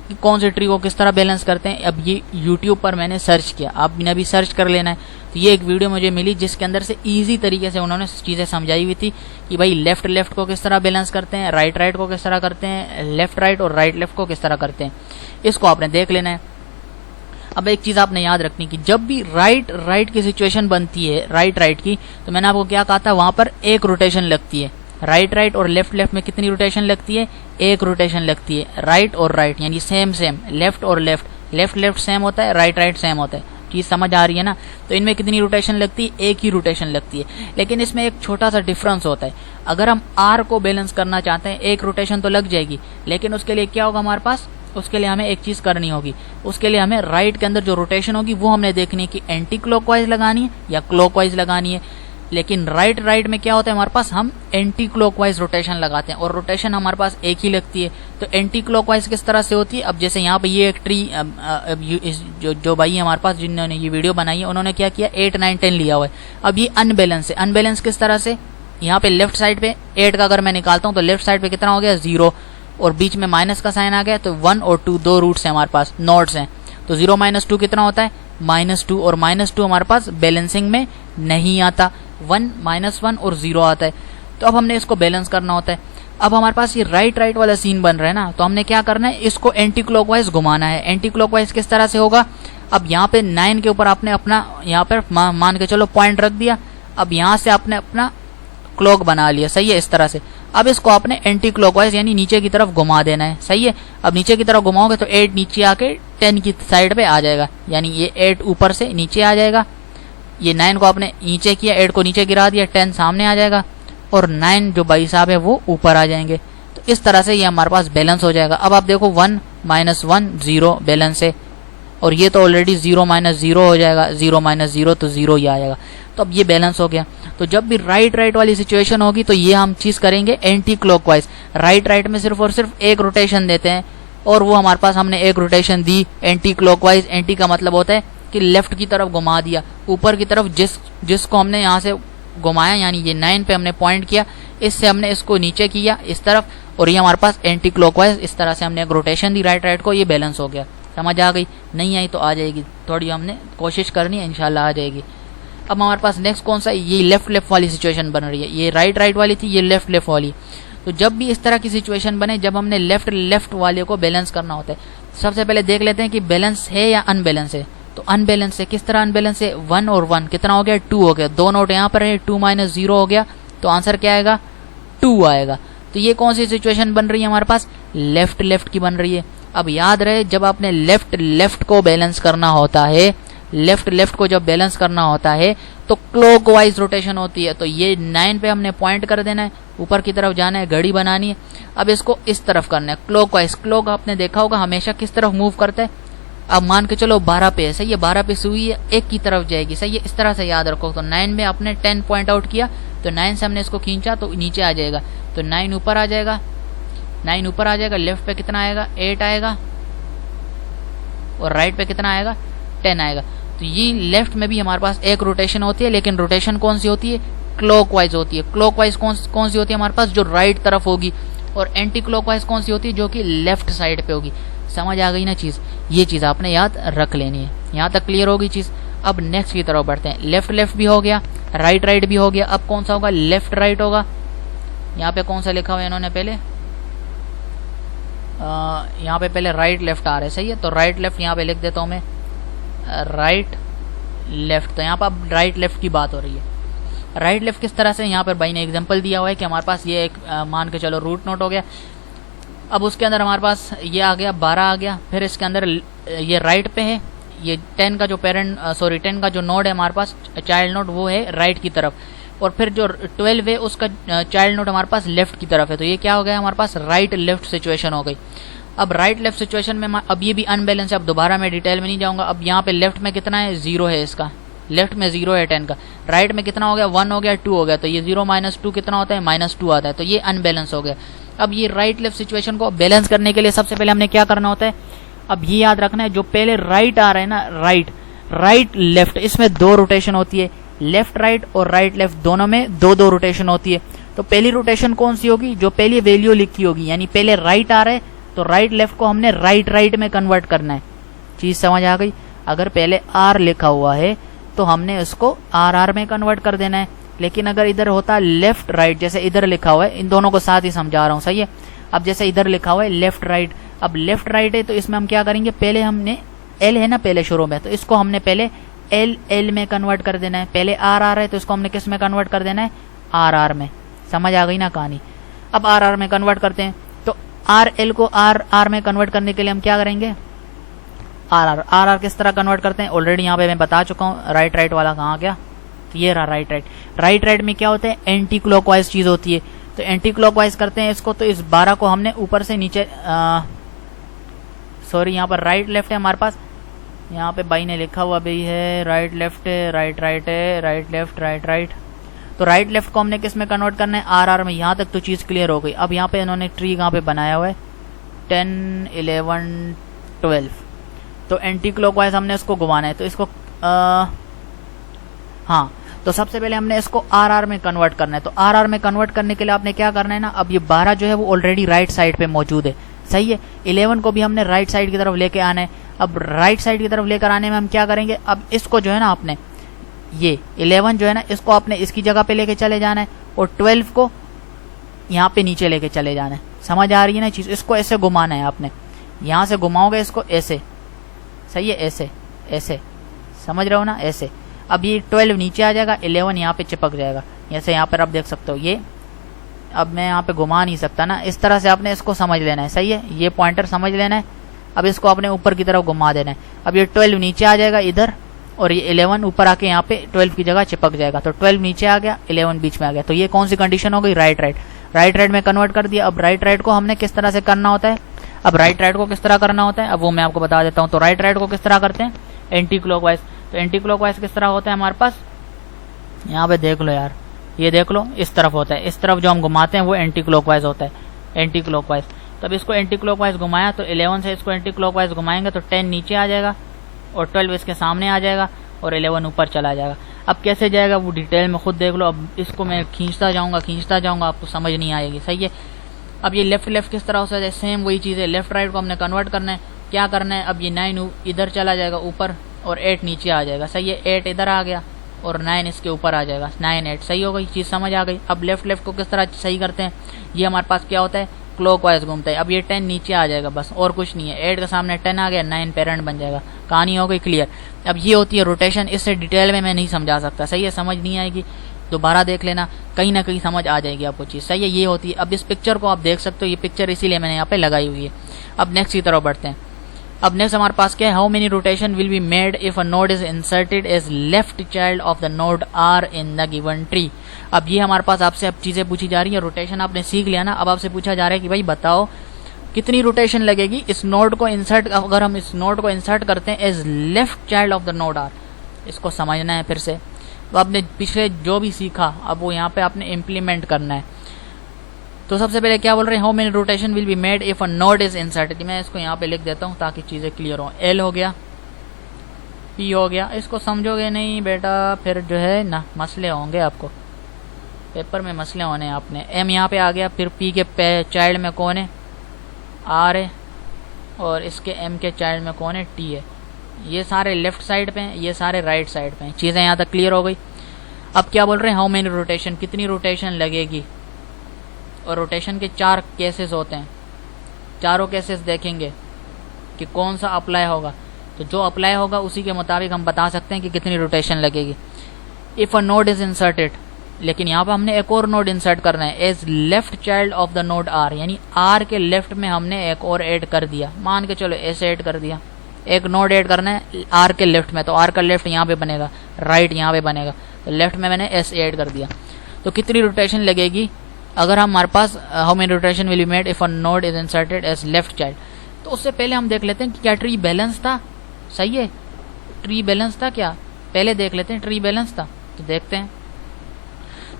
कि कौन से ट्री को किस तरह बैलेंस करते हैं, अब ये यूट्यूब पर मैंने सर्च किया, आप ने भी सर्च कर लेना है। तो ये एक वीडियो मुझे मिली जिसके अंदर से ईजी तरीके से उन्होंने चीज़ें समझाई हुई थी कि भाई लेफ्ट को किस तरह बैलेंस करते हैं, राइट को किस तरह करते हैं, लेफ्ट और राइट को किस तरह करते हैं। इसको आपने देख लेना है। अब एक चीज़ आपने याद रखनी कि जब भी राइट की सिचुएशन बनती है, राइट की, तो मैंने आपको क्या कहा था, वहां पर एक रोटेशन लगती है। राइट और लेफ्ट में कितनी रोटेशन लगती है, एक रोटेशन लगती है। राइट और राइट यानी सेम, लेफ्ट और लेफ्ट सेम होता है, राइट सेम होता है। चीज़ समझ आ रही है ना। तो इनमें कितनी रोटेशन लगती है, एक ही रोटेशन लगती है। लेकिन इसमें एक छोटा सा डिफरेंस होता है। अगर हम आर को बैलेंस करना चाहते हैं, एक रोटेशन तो लग जाएगी, लेकिन उसके लिए क्या होगा हमारे पास, उसके लिए हमें एक चीज़ करनी होगी। उसके लिए हमें राइट के अंदर जो रोटेशन होगी वो हमने देखनी है कि एंटी क्लॉकवाइज लगानी है या क्लॉकवाइज लगानी है। लेकिन राइट में क्या होता है हमारे पास, हम एंटी क्लॉकवाइज रोटेशन लगाते हैं, और रोटेशन हमारे पास एक ही लगती है। तो एंटी क्लॉकवाइज किस तरह से होती है, अब जैसे यहाँ पे ये एक ट्री, जो भाई हमारे पास जिन्होंने ये वीडियो बनाई है, उन्होंने क्या किया, 8 9 10 लिया हुआ है। अब ये अनबैलेंस है। अनबैलेंस किस तरह से, यहाँ पे लेफ्ट साइड पे 8 का अगर मैं निकालता हूँ तो लेफ्ट साइड पे कितना हो गया, 0, और बीच में माइनस का साइन आ गया। तो 1 और 2 दो रूट्स हैं हमारे पास, नोड्स हैं। तो 0 - 2 कितना होता है, -2, और -2 हमारे पास बैलेंसिंग में नहीं आता। 1 -1 और 0 आता है। तो अब हमने इसको बैलेंस करना होता है। अब हमारे पास ये राइट वाला सीन बन रहा है ना, तो हमने क्या करना है, इसको एंटी क्लॉकवाइज घुमाना है। एंटी क्लॉकवाइज किस तरह से होगा, अब यहाँ पे 9 के ऊपर आपने अपना यहाँ पर मान के चलो पॉइंट रख दिया। अब यहाँ से आपने अपना क्लॉक बना लिया, सही है, इस तरह से। अब इसको आपने एंटी क्लॉकवाइज यानी नीचे की तरफ घुमा देना है, सही है। अब नीचे की तरफ घुमाओगे तो 8 नीचे आके 10 की साइड पे आ जाएगा, यानी ये 8 ऊपर से नीचे आ जाएगा। ये 9 को आपने नीचे किया, 8 को नीचे गिरा दिया, 10 सामने आ जाएगा, और 9 जो भाई साहब है वो ऊपर आ जाएंगे। तो इस तरह से ये हमारे पास बैलेंस हो जाएगा। अब आप देखो 1 - 1 0 बैलेंस है, और ये तो ऑलरेडी 0 - 0 हो जाएगा, 0 - 0 तो 0 ही आएगा। तो अब ये बैलेंस हो गया। तो जब भी राइट वाली सिचुएशन होगी तो ये हम चीज़ करेंगे एंटी क्लॉकवाइज। राइट में सिर्फ और सिर्फ एक रोटेशन देते हैं, और वो हमारे पास हमने एक रोटेशन दी एंटी क्लॉकवाइज। एंटी का मतलब होता है कि लेफ्ट की तरफ घुमा दिया, ऊपर की तरफ जिसको हमने यहाँ से घुमाया, यानी ये 9 पे हमने पॉइंट किया, इससे हमने इसको नीचे किया इस तरफ, और ये हमारे पास एंटी क्लॉकवाइज इस तरह से हमने एक रोटेशन दी राइट को। ये बैलेंस हो गया। समझ आ गई, नहीं आई तो आ जाएगी, थोड़ी हमने कोशिश करनी है, इंशाल्लाह आ जाएगी। अब हमारे पास नेक्स्ट कौन सा, ये लेफ्ट वाली सिचुएशन बन रही है। ये राइट वाली थी, ये लेफ्ट वाली। तो जब भी इस तरह की सिचुएशन बने, जब हमने लेफ्ट वाले को बैलेंस करना होता है, सबसे पहले देख लेते हैं कि बैलेंस है या अनबैलेंस है। तो अनबैलेंस है, किस तरह अनबैलेंस है, 1 और 1 कितना हो गया, 2 हो गया। 2 नोट यहाँ पर है, 2 - 0 हो गया, तो आंसर क्या आएगा, 2 आएगा। तो ये कौन सी सिचुएशन बन रही है हमारे पास, लेफ्ट की बन रही है। अब याद रहे, जब आपने लेफ्ट को बैलेंस करना होता है, लेफ्ट को जब बैलेंस करना होता है तो क्लॉकवाइज रोटेशन होती है। तो ये 9 पे हमने पॉइंट कर देना है, ऊपर की तरफ जाना है, घड़ी बनानी है। अब इसको इस तरफ करना है क्लॉकवाइज। क्लॉक आपने देखा होगा हमेशा किस तरफ मूव करता है, अब मान के चलो 12 पे है, सही है, 12 पे सुई है, एक की तरफ जाएगी, सही है, इस तरह से याद रखो। तो 9 में आपने 10 पॉइंट आउट किया, तो 9 से हमने इसको खींचा तो नीचे आ जाएगा, तो 9 ऊपर आ जाएगा, 9 ऊपर आ जाएगा, लेफ्ट पे कितना आएगा 8 आएगा, और राइट पे कितना आएगा 10 आएगा। तो ये लेफ्ट में भी हमारे पास एक रोटेशन होती है, लेकिन रोटेशन कौन सी होती है, क्लॉकवाइज होती है। क्लॉकवाइज कौन सी होती है हमारे पास, जो राइट तरफ होगी, और एंटी क्लॉकवाइज कौन सी होती है, जो कि लेफ्ट साइड पे होगी। समझ आ गई ना चीज, ये चीज आपने याद रख लेनी है। यहाँ तक क्लियर होगी चीज। अब नेक्स्ट की तरफ बढ़ते हैं। लेफ्ट लेफ्ट भी हो गया, राइट राइट भी हो गया, अब कौन सा होगा, लेफ्ट राइट होगा। यहाँ पे कौन सा लिखा हुआ है इन्होंने पहले, यहाँ पे पहले राइट लेफ्ट आ रहा है, सही है, तो राइट लेफ्ट यहाँ पे लिख देता हूँ मैं, राइट लेफ्ट। तो यहाँ पर अब राइट लेफ्ट की बात हो रही है। राइट लेफ्ट किस तरह से, यहाँ पर भाई ने एग्जांपल दिया हुआ है कि हमारे पास ये एक मान के चलो रूट नोट हो गया। अब उसके अंदर हमारे पास ये आ गया 12 आ गया, फिर इसके अंदर ये राइट पे है, ये 10 का जो पेरेंट 10 का जो नोड है हमारे पास, चाइल्ड नोड, वो है राइट की तरफ, और फिर जो 12 है उसका चाइल्ड नोड हमारे पास लेफ्ट की तरफ है। तो ये क्या हो गया हमारे पास, राइट लेफ्ट सिचुएशन हो गई। अब राइट लेफ्ट सिचुएशन में अब ये भी अनबैलेंस है, अब दोबारा मैं डिटेल में नहीं जाऊंगा। अब यहाँ पे लेफ्ट में कितना है, 0 है, इसका लेफ्ट में 0 है 10 का, राइट में कितना हो गया 1 हो गया 2 हो गया, तो ये 0 - 2 कितना होता है, -2 आता है, तो ये अनबैलेंस हो गया। अब ये राइट लेफ्ट सिचुएशन को बैलेंस करने के लिए सबसे पहले हमने क्या करना होता है, अब ये याद रखना है, जो पहले राइट आ रहा है ना, राइट लेफ्ट, इसमें 2 रोटेशन होती है, लेफ्ट राइट और राइट लेफ्ट दोनों में 2-2 रोटेशन होती है। तो पहली रोटेशन कौन सी होगी, जो पहली वैल्यू लिखी होगी, यानी पहले राइट आ रहा है तो राइट लेफ्ट को हमने राइट में कन्वर्ट करना है। चीज समझ आ गई। अगर पहले आर लिखा हुआ है तो हमने उसको आर में कन्वर्ट कर देना है, लेकिन अगर इधर होता लेफ्ट राइट, जैसे इधर लिखा हुआ है, इन दोनों को साथ ही समझा रहा हूं, सही है। अब जैसे इधर लिखा हुआ है लेफ्ट राइट, अब लेफ्ट राइट है तो इसमें हम क्या करेंगे, पहले हमने एल है ना पहले शुरू में, तो इसको हमने पहले एल में कन्वर्ट कर देना है। पहले आर आ रहा है तो इसको हमने किस में कन्वर्ट कर देना है, आर में। समझ आ गई ना कहानी। अब आर में कन्वर्ट करते हैं, तो आर एल को आर में कन्वर्ट करने के लिए हम क्या करेंगे, आर किस तरह कन्वर्ट करते हैं, ऑलरेडी यहाँ पे मैं बता चुका हूँ। राइट वाला कहाँ गया, तो ये रहा राइट में क्या होता है, एंटी क्लॉकवाइज चीज होती है, तो एंटी क्लॉकवाइज करते हैं इसको। तो इस 12 को हमने ऊपर से नीचे, सॉरी यहाँ पर राइट लेफ्ट है हमारे पास, यहाँ पे भाई ने लिखा हुआ भी है राइट लेफ्ट है, राइट है, राइट लेफ्ट, राइट। तो राइट लेफ्ट को हमने किस में कन्वर्ट करना है, आर में। यहाँ तक तो चीज क्लियर हो गई। अब यहाँ पे इन्होंने ट्री यहाँ पे बनाया हुआ है 10, 11, 12, तो एंटी क्लॉकवाइज हमने इसको घुमाना है, तो इसको हाँ, तो सबसे पहले हमने इसको आर में कन्वर्ट करना है। तो आर में कन्वर्ट करने के लिए आपने क्या करना है ना, अब ये 12 जो है वो ऑलरेडी राइट साइड पे मौजूद है, सही है। 11 को भी हमने राइट साइड की तरफ लेके आना है। अब राइट साइड की तरफ लेकर आने में हम क्या करेंगे, अब इसको जो है ना आपने, ये 11 जो है ना, इसको आपने इसकी जगह पे लेके चले जाना है, और 12 को यहाँ पे नीचे लेके चले जाना है। समझ आ रही है ना चीज। इसको ऐसे घुमाना है आपने, यहाँ से घुमाओगे इसको ऐसे, सही है, ऐसे समझ रहे हो ना, ऐसे। अब ये 12 नीचे आ जाएगा, 11 यहाँ पे चिपक जाएगा, जैसे यहाँ पर आप देख सकते हो। ये अब मैं यहाँ पे घुमा नहीं सकता ना, इस तरह से आपने इसको समझ लेना है, सही है, ये पॉइंटर समझ लेना है। अब इसको आपने ऊपर की तरफ घुमा देना है। अब ये 12 नीचे आ जाएगा इधर, और ये 11 ऊपर आके यहाँ पे 12 की जगह चिपक जाएगा। तो 12 नीचे आ गया, 11 बीच में आ गया। तो ये कौन सी कंडीशन हो गई, राइट में कन्वर्ट कर दिया। अब राइट को हमने किस तरह से करना होता है, अब राइट को किस तरह करना होता है, अब वो मैं आपको बता देता हूँ। तो राइट को किस तरह करते हैं, एंटी क्लॉकवाइज। तो एंटी क्लॉकवाइज किस तरह होता है हमारे पास, यहाँ पे देख लो यार, ये देख लो, इस तरफ होता है, इस तरफ जो हम घुमाते हैं वो एंटी क्लॉकवाइज होता है, एंटी क्लॉकवाइज। तब इसको एंटी क्लॉकवाइज घुमाया, तो 11 से इसको एंटी क्लॉकवाइज घुमाएंगे तो 10 नीचे आ जाएगा, और 12 इसके सामने आ जाएगा, और 11 ऊपर चला जाएगा। अब कैसे जाएगा वो डिटेल में खुद देख लो। अब इसको मैं खींचता जाऊंगा, आपको समझ नहीं आएगी, सही है। अब ये लेफ्ट किस तरह हो सकता है, सेम वही चीज़ है, लेफ्ट राइट को हमने कन्वर्ट करना है। क्या करना है, अब ये 9 इधर चला जाएगा ऊपर, और 8 नीचे आ जाएगा, सही है। 8 इधर आ गया, और 9 इसके ऊपर आ जाएगा, 9, 8, सही हो गई चीज़, समझ आ गई। अब लेफ्ट को किस तरह सही करते हैं, ये हमारे पास क्या होता है, क्लॉकवाइज घूमता है। अब ये 10 नीचे आ जाएगा, बस और कुछ नहीं है। 8 के सामने 10 आ गया, 9 पेरेंट बन जाएगा, कहानी हो गई क्लियर। अब ये होती है रोटेशन, इससे डिटेल में मैं नहीं समझा सकता, सही है, समझ नहीं आएगी दोबारा देख लेना, कहीं ना कहीं समझ आ जाएगी आपको चीज़, सही है। ये होती है। अब इस पिक्चर को आप देख सकते हो, ये पिक्चर इसीलिए मैंने यहाँ पे लगाई हुई है। अब नेक्स्ट की तरफ बढ़ते हैं। अब नेक्स्ट हमारे पास क्या है, how many rotation will be made if a node is inserted as left child of the node R in the given tree. अब ये हमारे पास आपसे अब चीजें पूछी जा रही है, रोटेशन आपने सीख लिया ना। अब आपसे पूछा जा रहा है कि भाई बताओ कितनी रोटेशन लगेगी इस नोड को इंसर्ट, अगर हम इस नोड को इंसर्ट करते हैं as left child of the node R, इसको समझना है फिर से। तो आपने पिछले जो भी सीखा अब वो यहाँ पे आपने इम्प्लीमेंट करना है। तो सबसे पहले क्या बोल रहे हैं, how many rotation will be made if a node is inserted. मैं इसको यहाँ पे लिख देता हूँ ताकि चीज़ें क्लियर हो। एल हो गया, पी हो गया, इसको समझोगे नहीं बेटा फिर जो है ना मसले होंगे, आपको पेपर में मसले होने हैं। आपने एम यहाँ पे आ गया, फिर पी के चाइल्ड में कौन है, आर है, और इसके एम के चाइल्ड में कौन है, टी है। ये सारे लेफ्ट साइड पे हैं, ये सारे राइट साइड पे हैं। चीज़ें यहाँ तक क्लियर हो गई। अब क्या बोल रहे हैं, हाउ मेनी रोटेशन, कितनी रोटेशन लगेगी। और रोटेशन के 4 केसेस होते हैं, चारों केसेस देखेंगे कि कौन सा अप्लाई होगा। तो जो अप्लाई होगा उसी के मुताबिक हम बता सकते हैं कि कितनी रोटेशन लगेगी। If a node is inserted, लेकिन यहाँ पर हमने एक और नोड इंसर्ट करना है as left child of the node R, यानी आर के लेफ्ट में हमने एक और ऐड कर दिया। मान के चलो ऐसे ऐड कर दिया, एक नोड ऐड करना है आर के लेफ्ट में, तो आर का लेफ्ट यहाँ पे बनेगा, राइट यहाँ पे बनेगा, तो लेफ्ट में मैंने एस ऐड कर दिया। तो कितनी रोटेशन लगेगी अगर हमारे पास, how many rotation will be made if a node is inserted as left child. तो उससे पहले हम देख लेते हैं कि क्या ट्री बैलेंस था। सही है, ट्री बैलेंस था क्या, पहले देख लेते हैं ट्री बैलेंस था। तो देखते हैं।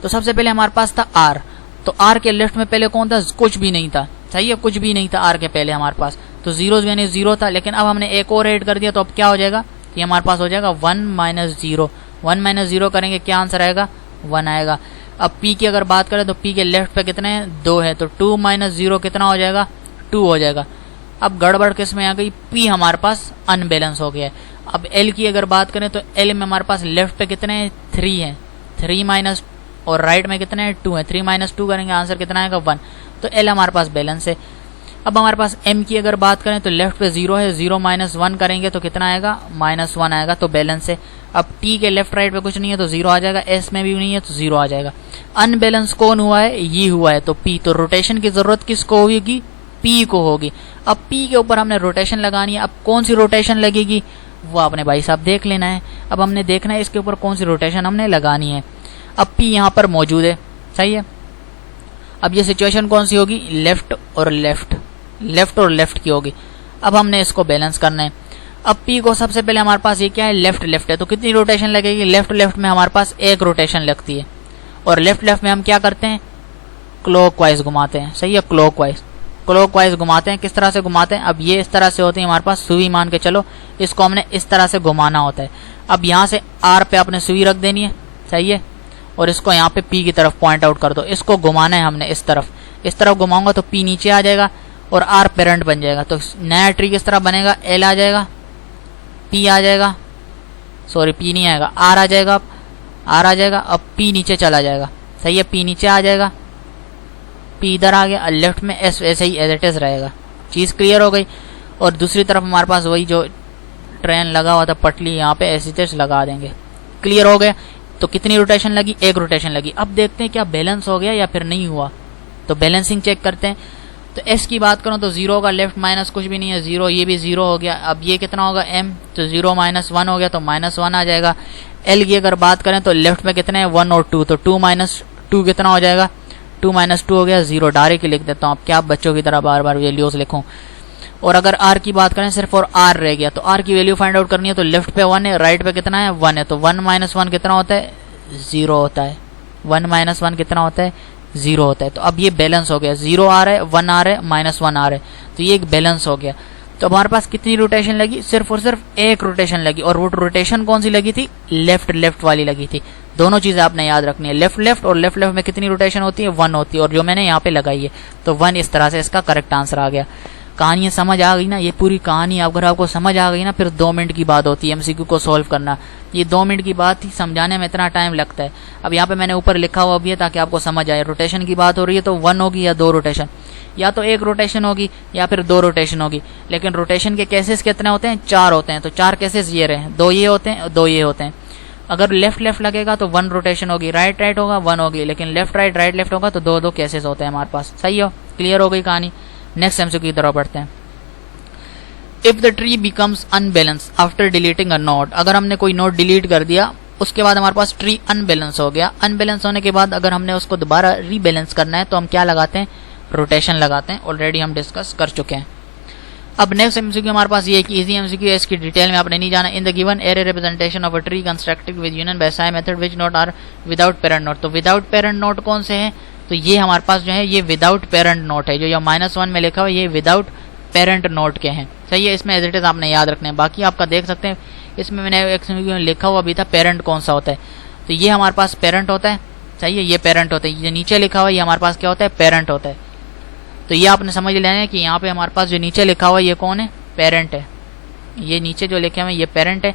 तो सबसे पहले हमारे पास था आर, तो आर के लेफ्ट में पहले कौन था, कुछ भी नहीं था। सही है, कुछ भी नहीं था आर के पहले हमारे पास, तो जीरोज यानी 0 था। लेकिन अब हमने एक और ऐड कर दिया, तो अब क्या हो जाएगा, ये हमारे पास हो जाएगा 1 - 0। 1 - 0 करेंगे, क्या आंसर आएगा, 1 आएगा। अब पी की अगर बात करें तो पी के लेफ्ट पे कितने हैं, 2 है, तो 2 - 0 कितना हो जाएगा, 2 हो जाएगा। अब गड़बड़ किस में आ गई, पी हमारे पास अनबैलेंस हो गया है। अब एल की अगर बात करें तो एल में हमारे पास लेफ्ट पे कितने हैं, 3 है, 3 माइनस, और राइट में कितने हैं, 2 है, 3 - 2 करेंगे, आंसर कितना आएगा, 1। तो एल हमारे पास बैलेंस है। अब हमारे पास एम की अगर बात करें तो लेफ्ट पे 0 है, 0 - 1 करेंगे तो कितना आएगा, -1 आएगा, तो बैलेंस है। अब टी के लेफ्ट राइट पे कुछ नहीं है तो 0 आ जाएगा, एस में भी नहीं है तो 0 आ जाएगा। अनबैलेंस कौन हुआ है, ये हुआ है, तो पी। तो रोटेशन की जरूरत किसको होगी, पी को होगी। अब पी के ऊपर हमने रोटेशन लगानी है। अब कौन सी रोटेशन लगेगी वो आपने भाई साहब देख लेना है। अब हमने देखना है इसके ऊपर कौन सी रोटेशन हमने लगानी है। अब पी यहाँ पर मौजूद है, सही है। अब ये सिचुएशन कौन सी होगी, लेफ्ट और लेफ्ट, लेफ्ट और लेफ्ट की होगी। अब हमने इसको बैलेंस करना है। अब पी को सबसे पहले हमारे पास ये क्या है, लेफ्ट लेफ्ट है, तो कितनी रोटेशन लगेगी, लेफ्ट लेफ्ट में हमारे पास 1 रोटेशन लगती है। और लेफ्ट लेफ्ट में हम क्या करते हैं, क्लॉकवाइज घुमाते हैं। सही है, क्लॉकवाइज, क्लॉकवाइज घुमाते हैं। किस तरह से घुमाते हैं, अब ये इस तरह से होती है हमारे पास सुई, मान के चलो इसको हमने इस तरह से घुमाना होता है। अब यहाँ से आर पे आपने सुई रख देनी है, सही है, और इसको यहाँ पे पी की तरफ पॉइंट आउट कर दो। इसको घुमाना है हमने इस तरफ घुमाऊंगा तो पी नीचे आ जाएगा और आर पेरेंट बन जाएगा। तो नया ट्री किस तरह बनेगा, एल आ जाएगा, पी आ जाएगा, सॉरी पी नहीं आएगा, आर आ जाएगा, आर आ जाएगा। अब पी नीचे चला जाएगा, सही है, पी नीचे आ जाएगा, पी इधर आ गया, लेफ्ट में एस ऐसे ही एज इट इज रहेगा। चीज़ क्लियर हो गई। और दूसरी तरफ हमारे पास वही जो ट्रेन लगा हुआ था, पटली, यहाँ पे ऐसे तेज लगा देंगे। क्लियर हो गया। तो कितनी रोटेशन लगी, 1 रोटेशन लगी। अब देखते हैं क्या बैलेंस हो गया या फिर नहीं हुआ, तो बैलेंसिंग चेक करते हैं। तो एस की बात करूँ तो 0 का लेफ्ट माइनस कुछ भी नहीं है, 0, ये भी 0 हो गया। अब ये कितना होगा, एम, तो 0 - 1 हो गया, तो -1 आ जाएगा। एल की अगर बात करें तो लेफ्ट में कितने हैं, 1 और 2, तो 2 - 2 कितना हो जाएगा, 2 - 2 हो गया, 0 डायरेक्ट लिख देता हूँ। अब क्या बच्चों की तरह बार बार वैल्यूज लिखूँ। और अगर आर की बात करें सिर्फ और आर रह गया, तो आर की वैल्यू फाइंड आउट करनी है, तो लेफ्ट पे 1 है, राइट पे कितना है, 1 है, तो 1 - 1 कितना होता है, 0 होता है। 1 - 1 कितना होता है, 0 होता है। तो अब ये बैलेंस हो गया, 0 आ रहा है, 1 आ रहा है, -1 आ रहा है, तो ये एक बैलेंस हो गया। तो हमारे पास कितनी रोटेशन लगी, सिर्फ और सिर्फ 1 रोटेशन लगी। और वो रोटेशन कौन सी लगी थी, लेफ्ट लेफ्ट वाली लगी थी। दोनों चीजें आपने याद रखनी है, लेफ्ट लेफ्ट, और लेफ्ट लेफ्ट में कितनी रोटेशन होती है, 1 होती है, और जो मैंने यहाँ पे लगाई है, तो 1 इस तरह से इसका करेक्ट आंसर आ गया। कहानी समझ आ गई ना, ये पूरी कहानी अगर आपको समझ आ गई ना, फिर 2 मिनट की बात होती है एमसीक्यू को सॉल्व करना। ये 2 मिनट की बात ही समझाने में इतना टाइम लगता है। अब यहाँ पे मैंने ऊपर लिखा हुआ भी है ताकि आपको समझ आए। रोटेशन की बात हो रही है तो 1 होगी या 2 रोटेशन, या तो 1 रोटेशन होगी या फिर 2 रोटेशन होगी। लेकिन रोटेशन के केसेस कितने होते हैं, 4 होते हैं। तो 4 केसेस ये रहे, 2 ये होते हैं, 2 ये होते हैं। अगर लेफ्ट लेफ्ट लगेगा तो 1 रोटेशन होगी, राइट राइट होगा 1 होगी, लेकिन लेफ्ट राइट राइट लेफ्ट होगा तो 2 केसेस होते हैं हमारे पास। सही हो, क्लियर हो गई कहानी। नेक्स्ट एमसीक्यू की तरफ बढ़ते हैं। If the tree becomes unbalance after deleting a node, अगर हमने कोई नोड डिलीट कर दिया उसके बाद हमारे पास ट्री अनबैलेंस हो गया। अनबैलेंस होने के बाद अगर हमने उसको दोबारा रीबैलेंस करना है तो हम क्या लगाते हैं, रोटेशन लगाते हैं, ऑलरेडी हम डिस्कस कर चुके हैं। अब नेक्स्ट एमसीक्यू हमारे पास ये एक इजी एमसीक्यू है, इसकी डिटेल में आपने नहीं जाना। In the given array representation of a tree constructed with union by size method which node are without parent node. तो विदाउट पेरेंट नोट कौन से हैं? तो ये हमारे पास जो है ये विदाउट पेरेंट नोट है, जो ये -1 में लिखा हुआ है ये विदाउट पेरेंट नोट के हैं। सही है, इसमें एज इट इज आपने याद रखने हैं। बाकी आपका देख सकते हैं इसमें मैंने एमसीक्यू में लिखा हुआ भी था पेरेंट कौन सा होता है, तो ये हमारे पास पेरेंट होता है। सही है, ये पेरेंट होता है। ये नीचे लिखा हुआ है ये हमारे पास क्या होता है? पेरेंट होता है। तो ये आपने समझ लेना है कि यहाँ पे हमारे पास जो नीचे लिखा हुआ है ये कौन है? पेरेंट है। ये नीचे जो लिखे हुए हैं ये पेरेंट है।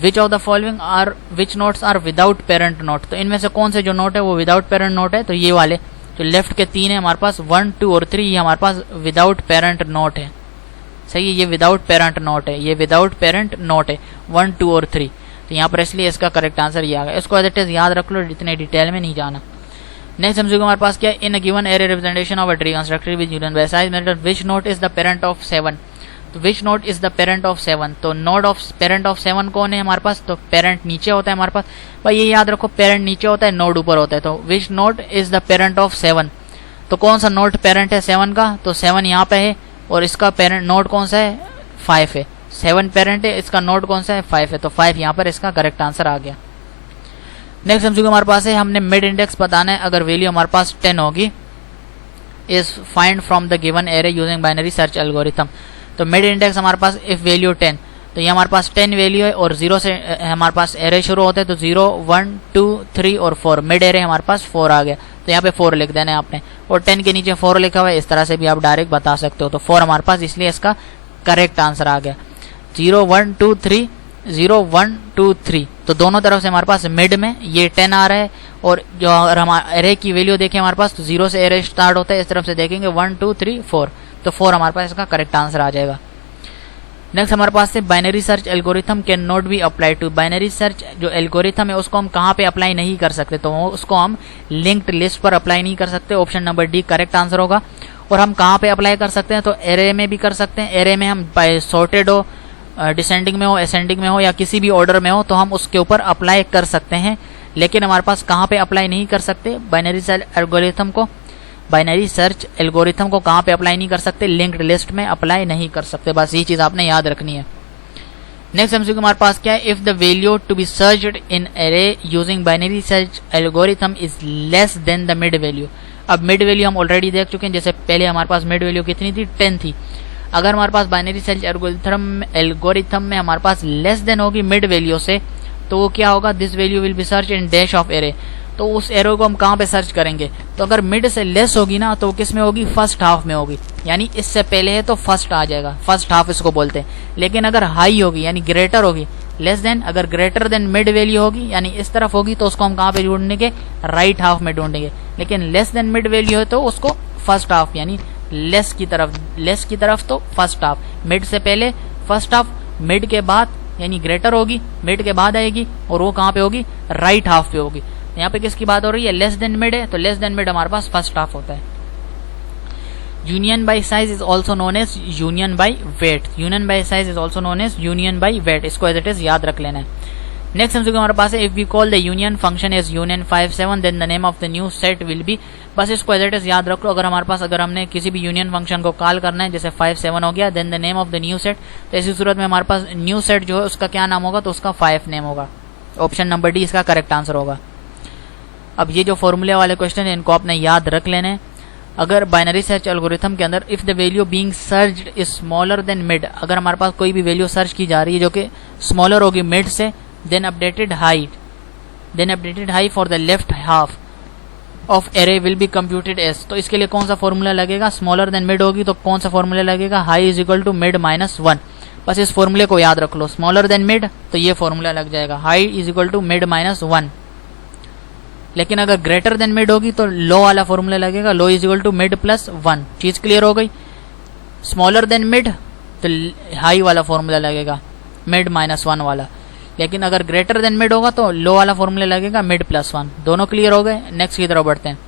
Which of the following are which nodes are without parent node. तो इनमें से कौन से जो नोट है वो विदाउट पेरेंट नोट है? तो ये वाले जो लेफ्ट के 3 है हमारे पास 1, 2 और 3 ये हमारे पास विदाउट पेरेंट नोट है। सही है, ये विदाउट पेरेंट नोट है, ये विदाउट पेरेंट नोट है 1, 2 और 3। तो यहाँ पर इसलिए इसका करेक्ट आंसर ये आ गया। इसको एज इट इज याद रख लो, इतने डिटेल में नहीं जाना। नेक्स्ट एमसीक्यू हमारे पास क्या है? In a given array representation of a tree constructed with union by size method which node is the parent of 7। तो which node is the parent of 7। तो नोट ऑफ पेरेंट ऑफ 7 कौन है हमारे पास? तो पेरेंट नीचे होता है हमारे पास। भाई ये याद रखो, पेरेंट नीचे होता है, नोड ऊपर होता है। तो which node is the parent of 7। तो कौन सा नोट पेरेंट है 7 का? तो 7 यहाँ पे है और इसका पेरेंट नोट कौन सा है? 5 है। 7 पेरेंट है, इसका नोट कौन सा है? 5 है। तो 5 यहाँ पर इसका करेक्ट आंसर आ गया। नेक्स्ट एमसीक्यू हमारे पास है, हमने मिड इंडेक्स बताना है। अगर वैल्यू हमारे पास 10 होगी is find from the given array using binary search algorithm. तो मिड इंडेक्स हमारे पास इफ वैल्यू 10, तो ये हमारे पास 10 वैल्यू है और 0 से हमारे पास एरे शुरू होते हैं। तो 0, 1, 2, 3 और 4, मिड एरे हमारे पास 4 आ गया। तो यहाँ पे 4 लिख देना है आपने, और 10 के नीचे 4 लिखा हुआ है। इस तरह से भी आप डायरेक्ट बता सकते हो। तो 4 हमारे पास, इसलिए इसका करेक्ट आंसर आ गया। 0, 1, 2, 3, 0, 1, 2, 3। तो दोनों तरफ से हमारे पास मिड में ये 10 आ रहा है। और जो अगर हम एरे की वैल्यू देखें हमारे पास, तो 0 से एरे स्टार्ट होता है, इस तरफ से देखेंगे 1, 2, 3, 4। तो 4 हमारे पास इसका करेक्ट आंसर आ जाएगा। नेक्स्ट हमारे पास से binary search algorithm cannot be apply to. Binary search जो एल्गोरिथम है उसको हम कहाँ पे अप्लाई नहीं कर सकते? तो उसको हम लिंक्ड लिस्ट पर अप्लाई नहीं कर सकते। Option number D correct answer होगा। और हम कहाँ पे अप्लाई कर सकते हैं? तो एरे में भी कर सकते हैं। एरे में हम सॉर्टेड हो, डिसेंडिंग में हो, असेंडिंग में हो या किसी भी ऑर्डर में हो, तो हम उसके ऊपर अप्लाई कर सकते हैं। लेकिन हमारे पास कहाँ पे अप्लाई नहीं कर सकते बाइनरी सर्च एल्गोरिथम को? बाइनरी सर्च एल्गोरिथम को कहाँ पे अप्लाई नहीं कर सकते? लिंक्ड लिस्ट में अप्लाई नहीं कर सकते। बस ये चीज़ आपने याद रखनी है। नेक्स्ट एमसीक्यू हमारे पास क्या है? If the value to be searched in array using binary search algorithm is less than the mid value. अब मिड वैल्यू हम ऑलरेडी देख चुके हैं। जैसे पहले हमारे पास मिड वैल्यू कितनी थी? 10 थी। अगर हमारे पास बाइनरी सर्च एल्गोरिथम में हमारे पास लेस देन होगी मिड वैल्यू से, तो वो क्या होगा? This value will be search in dash of array. तो उस एरो को हम कहाँ पे सर्च करेंगे? तो अगर मिड से लेस होगी ना, तो किस में होगी? फर्स्ट हाफ में होगी। यानी इससे पहले है तो फर्स्ट आ जाएगा, फर्स्ट हाफ इसको बोलते हैं। लेकिन अगर हाई होगी यानी ग्रेटर होगी, लेस देन, अगर ग्रेटर देन मिड वैल्यू होगी यानी इस तरफ होगी, तो उसको हम कहाँ पे ढूंढेंगे? राइट हाफ में ढूंढेंगे। लेकिन लेस देन मिड वैल्यू है तो उसको फर्स्ट हाफ यानी लेस की तरफ तो फर्स्ट हाफ। मिड से पहले फर्स्ट हाफ, मिड के बाद यानी ग्रेटर होगी, मिड के बाद आएगी, और वो कहाँ पे होगी? राइट हाफ पे होगी। यहाँ पे किसकी बात हो रही है? लेस देन मिड है, तो लेस देन मिड हमारे पास फर्स्ट हाफ होता है। Union by size is also known as union by weight. Union by size is also known as union by weight. इसको एज इट इज याद रख लेना है। नेक्स्ट हमसे हमारे पास है, if we call the union function as union 5, 7 then the name of the new set will be. बस इसको एज इट इज याद रख लो। अगर हमारे पास, अगर हमने किसी भी यूनियन फंक्शन को कॉल करना है, जैसे 5, 7 हो गया, then the name of the new set, तो ऐसी सूरत में हमारे पास न्यू सेट जो है उसका क्या नाम होगा? तो उसका 5 नेम होगा। ऑप्शन नंबर डी इसका करेक्ट आंसर होगा। अब ये जो फॉर्मूले वाले क्वेश्चन है इनको आपने याद रख लेने। अगर बाइनरी सर्च एल्गोरिथम के अंदर if the value being searched is smaller than mid, अगर हमारे पास कोई भी वैल्यू सर्च की जा रही है जो कि स्मॉलर होगी मिड से, then updated high for the left half of array will be computed as. तो इसके लिए कौन सा फॉर्मूला लगेगा? स्मॉलर देन मिड होगी तो कौन सा फॉर्मूला लगेगा? High is equal to mid minus 1। बस इस फॉर्मूले को याद रख लो। स्मॉलर देन मिड तो ये फॉर्मूला लग जाएगा, high is equal to mid minus 1। लेकिन अगर ग्रेटर देन मिड होगी तो लो वाला फॉर्मूला लगेगा, low is equal to mid plus 1। चीज क्लियर हो गई? स्मॉलर देन मिड तो हाई वाला फॉर्मूला लगेगा, मिड माइनस 1 वाला। लेकिन अगर ग्रेटर देन मिड होगा तो लो वाला फॉर्मूला लगेगा, मिड प्लस 1। दोनों क्लियर हो गए? नेक्स्ट की तरफ बढ़ते हैं।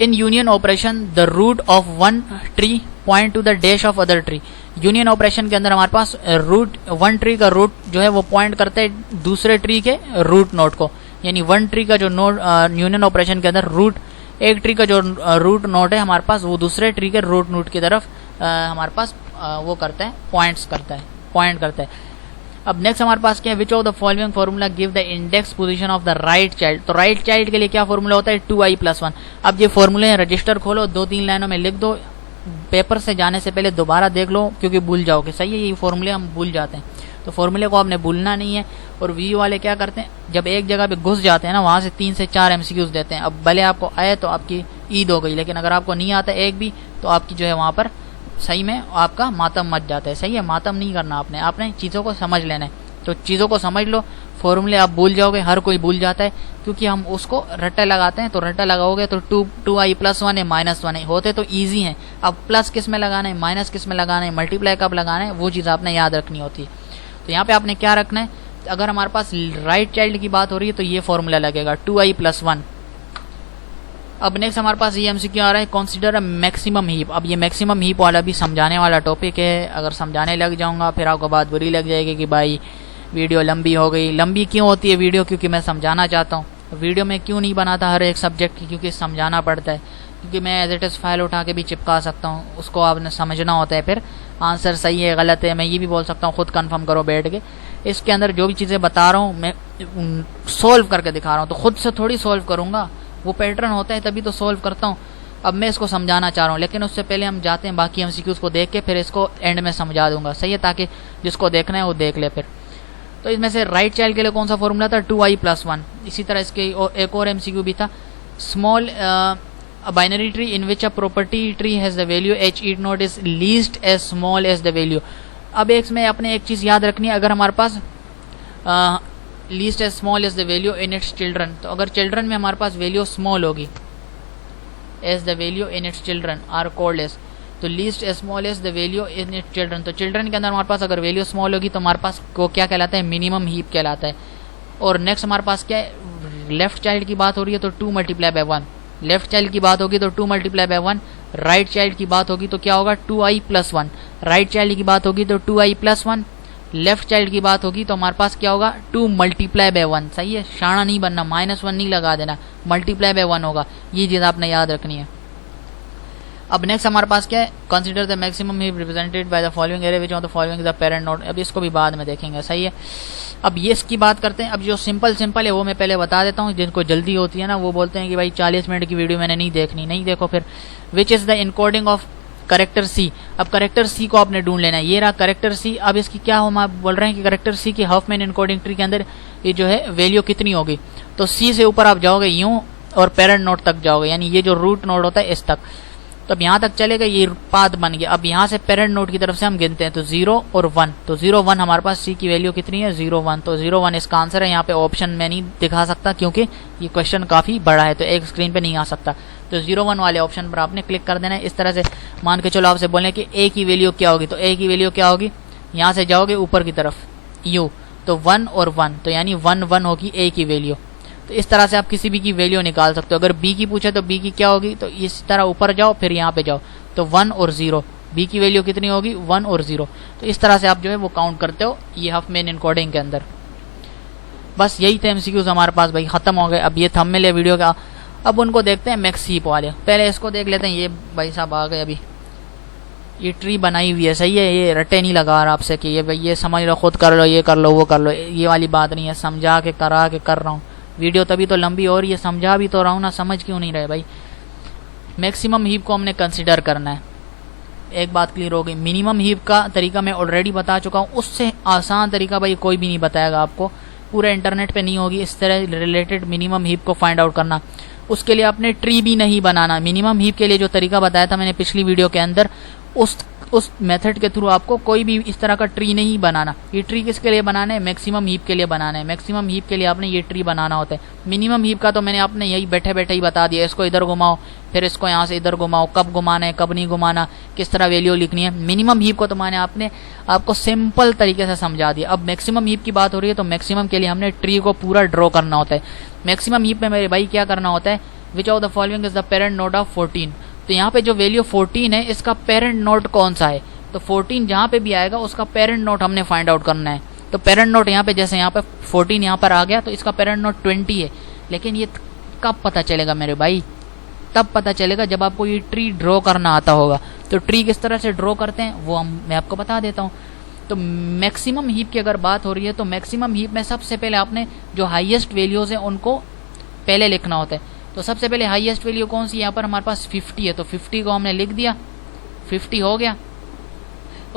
In union operation the root of one tree point to the dash of other tree. Union operation के अंदर हमारे पास रूट, वन ट्री का रूट जो है वो पॉइंट करते हैं दूसरे ट्री के रूट नोड को, यानी वन ट्री का जो नोड यूनियन ऑपरेशन के अंदर रूट, एक ट्री का जो रूट नोड है हमारे पास वो दूसरे ट्री के रूट नोड की तरफ हमारे पास वो करता है, पॉइंट करता है। अब नेक्स्ट हमारे पास क्या है, which of the following formula give the index position of the right child. तो राइट चाइल्ड के लिए क्या फॉर्मूला होता है, 2i+1। अब ये फॉर्मूले रजिस्टर खोलो, 2-3 लाइनों में लिख दो, पेपर से जाने से पहले दोबारा देख लो क्योंकि भूल जाओगे। सही है, ये फॉर्मूले हम भूल जाते हैं, तो फॉर्मूले को आपने भूलना नहीं है। और वी वाले क्या करते हैं, जब एक जगह पे घुस जाते हैं ना, वहां से 3 से 4 MCQs देते हैं। अब भले आपको आए तो आपकी ईद हो गई, लेकिन अगर आपको नहीं आता एक भी तो आपकी जो है वहां पर सही में आपका मातम मच जाता है। सही है, मातम नहीं करना आपने चीज़ों को समझ लेना है। तो चीज़ों को समझ लो, फॉर्मूले आप भूल जाओगे, हर कोई भूल जाता है क्योंकि हम उसको रट्टा लगाते हैं। तो रट्टा लगाओगे तो 2i+1 है, -1 है, होते तो ईजी हैं। अब प्लस किस में लगाना है, माइनस किस में लगाना है, मल्टीप्लाई कब लगाना है, वो चीज़ आपने याद रखनी होती है। तो यहाँ पे आपने क्या रखना है, अगर हमारे पास राइट चाइल्ड की बात हो रही है तो ये फॉर्मूला लगेगा 2i+1। अब नेक्स्ट हमारे पास ये MCQ आ रहा है, कंसीडर अ मैक्सिमम हीप। अब ये मैक्सिमम हीप वाला भी समझाने वाला टॉपिक है, अगर समझाने लग जाऊंगा फिर आपको बात बुरी लग जाएगी कि भाई वीडियो लंबी हो गई। लंबी क्यों होती है वीडियो, क्योंकि मैं समझाना चाहता हूँ। वीडियो में क्यों नहीं बनाता हर एक सब्जेक्ट की, क्योंकि समझाना पड़ता है, क्योंकि मैं एज इट इज़ फाइल उठा के भी चिपका सकता हूँ, उसको आपने समझना होता है, फिर आंसर सही है गलत है मैं ये भी बोल सकता हूँ, खुद कंफर्म करो बैठ के। इसके अंदर जो भी चीज़ें बता रहा हूँ मैं सोल्व करके दिखा रहा हूँ, तो खुद से थोड़ी सोल्व करूँगा, वो पैटर्न होता है तभी तो सोल्व करता हूँ। अब मैं इसको समझाना चाह रहा हूँ, लेकिन उससे पहले हम जाते हैं बाकी MCQs को देख के, फिर इसको एंड में समझा दूंगा। सही है, ताकि जिसको देखना है वो देख ले। फिर तो इसमें से राइट चाइल्ड के लिए कौन सा फॉर्मूला था, 2i+1। इसी तरह इसके एक और MCQ भी था, small binary tree in which a property tree has the value h at node is least as small as the value. अब इसमें अपने एक चीज़ याद रखनी है, अगर हमारे पास least as small as the value in its children, तो अगर चिल्ड्रन में हमारे पास वैल्यू स्मॉल होगी, as the value in its children are called as, तो least as small as the value in its children, तो चिल्ड्रन के अंदर हमारे पास अगर वैल्यू स्मॉल होगी तो हमारे पास को क्या कहलाता है, मिनिमम हीप कहलाता है। और नेक्स्ट हमारे पास क्या है, लेफ्ट चाइल्ड की बात हो रही है तो 2 × 1, लेफ्ट चाइल्ड की बात होगी तो 2 × 1, राइट चाइल्ड की बात होगी तो क्या होगा 2i+1, राइट चाइल्ड की बात होगी तो 2i+1, लेफ्ट चाइल्ड की बात होगी तो हमारे पास क्या होगा 2 × 1। सही है, शाना नहीं बनना, -1 नहीं लगा देना, × 1 होगा, ये चीज़ आपने याद रखनी है। अब नेक्स्ट हमारे पास क्या है, consider the maximum heap represented by the following array which of the following is the parent node. अब इसको भी बाद में देखेंगे। सही है, अब ये इसकी बात करते हैं। अब जो सिंपल है वो मैं पहले बता देता हूँ, जिनको जल्दी होती है ना वो बोलते हैं कि भाई 40 मिनट की वीडियो मैंने नहीं देखनी, नहीं देखो फिर। Which is the encoding of character C. अब करेक्टर सी को आपने ढूंढ लेना है, ये रहा करेक्टर सी। अब इसकी क्या हम आप बोल रहे हैं कि करेक्टर सी की हाफमैन इनकोडिंग ट्री के अंदर ये जो है वैल्यू कितनी होगी, तो सी से ऊपर आप जाओगे यूं और पेरेंट नोड तक जाओगे, यानी ये जो रूट नोड होता है इस तक, तो अब यहाँ तक चलेगा, ये पाथ बन गया। अब यहाँ से पेरेंट नोड की तरफ से हम गिनते हैं तो 0 और 1, तो 0 1 हमारे पास सी की वैल्यू कितनी है 0 1, तो 0 1 इसका आंसर है। यहाँ पे ऑप्शन में नहीं दिखा सकता क्योंकि ये क्वेश्चन काफ़ी बड़ा है तो एक स्क्रीन पे नहीं आ सकता, तो 0 1 वाले ऑप्शन पर आपने क्लिक कर देना है। इस तरह से मान के चलो आपसे बोलें कि ए की वैल्यू क्या होगी, तो ए की वैल्यू क्या होगी, यहाँ से जाओगे ऊपर की तरफ यू, तो 1 और 1, तो यानी 1 1 होगी ए की वैल्यू। तो इस तरह से आप किसी भी की वैल्यू निकाल सकते हो। अगर बी की पूछे तो बी की क्या होगी, तो इस तरह ऊपर जाओ फिर यहाँ पे जाओ, तो 1 और 0, बी की वैल्यू कितनी होगी 1 और 0। तो इस तरह से आप जो है वो काउंट करते हो ये हाफमैन इनकोडिंग के अंदर। बस यही थे MCQs हमारे पास भाई, खत्म हो गए। अब ये थंबनेल है वीडियो का, अब उनको देखते हैं मैक्स हीप वाले। पहले इसको देख लेते हैं, ये भाई साहब आ गए। अभी ये ट्री बनाई हुई है, सही है, ये रट्टे नहीं लगा रहा आपसे कि ये भाई ये समझ लो, खुद कर लो, ये कर लो, वो कर लो, ये वाली बात नहीं है। समझा के करा के कर रहा हूँ, वीडियो तभी तो लंबी हो रही है, समझा भी तो रहा हूँ ना, समझ क्यों नहीं रहे भाई। मैक्सिमम हीप को हमने कंसिडर करना है, एक बात क्लियर हो गई। मिनिमम हीप का तरीका मैं ऑलरेडी बता चुका हूँ, उससे आसान तरीका भाई कोई भी नहीं बताएगा आपको, पूरे इंटरनेट पे नहीं होगी इस तरह रिलेटेड मिनिमम हीप को फाइंड आउट करना। उसके लिए आपने ट्री भी नहीं बनाना। मिनिमम हीप के लिए जो तरीका बताया था मैंने पिछली वीडियो के अंदर, उस मेथड के थ्रू आपको कोई भी इस तरह का ट्री नहीं बनाना। ये ट्री किसके लिए बनाना है, मैक्सिमम हीप के लिए बनाना है। मैक्सिमम हीप के लिए आपने ये ट्री बनाना होता है। मिनिमम हीप का तो मैंने आपने यही बैठे बैठे ही बता दिया, इसको इधर घुमाओ फिर इसको यहाँ से इधर घुमाओ, कब घुमाना है कब नहीं घुमाना, किस तरह वैल्यू लिखनी है। मिनिमम हीप को तो मैंने आपको सिंपल तरीके से समझा दिया। अब मैक्सिमम हीप की बात हो रही है तो मैक्सिमम के लिए हमने ट्री को पूरा ड्रॉ करना होता है। मैक्सिमम हीप में मेरे भाई क्या करना होता है, which of the following is the parent node of 14। तो यहाँ पे जो वैल्यू 14 है इसका पेरेंट नोड कौन सा है, तो 14 जहाँ पे भी आएगा उसका पेरेंट नोड हमने फाइंड आउट करना है। तो पेरेंट नोड यहाँ पे जैसे यहाँ पे 14 यहाँ पर आ गया तो इसका पेरेंट नोड 20 है। लेकिन ये कब पता चलेगा मेरे भाई, तब पता चलेगा जब आपको ये ट्री ड्रॉ करना आता होगा। तो ट्री किस तरह से ड्रॉ करते हैं वो मैं आपको बता देता हूँ। तो मैक्सिमम हीप की अगर बात हो रही है तो मैक्सिमम हीप में सबसे पहले आपने जो हाईएस्ट वैल्यूज है उनको पहले लिखना होता है। तो सबसे पहले हाईएस्ट वैल्यू कौन सी, यहाँ पर हमारे पास 50 है, तो 50 को हमने लिख दिया, 50 हो गया।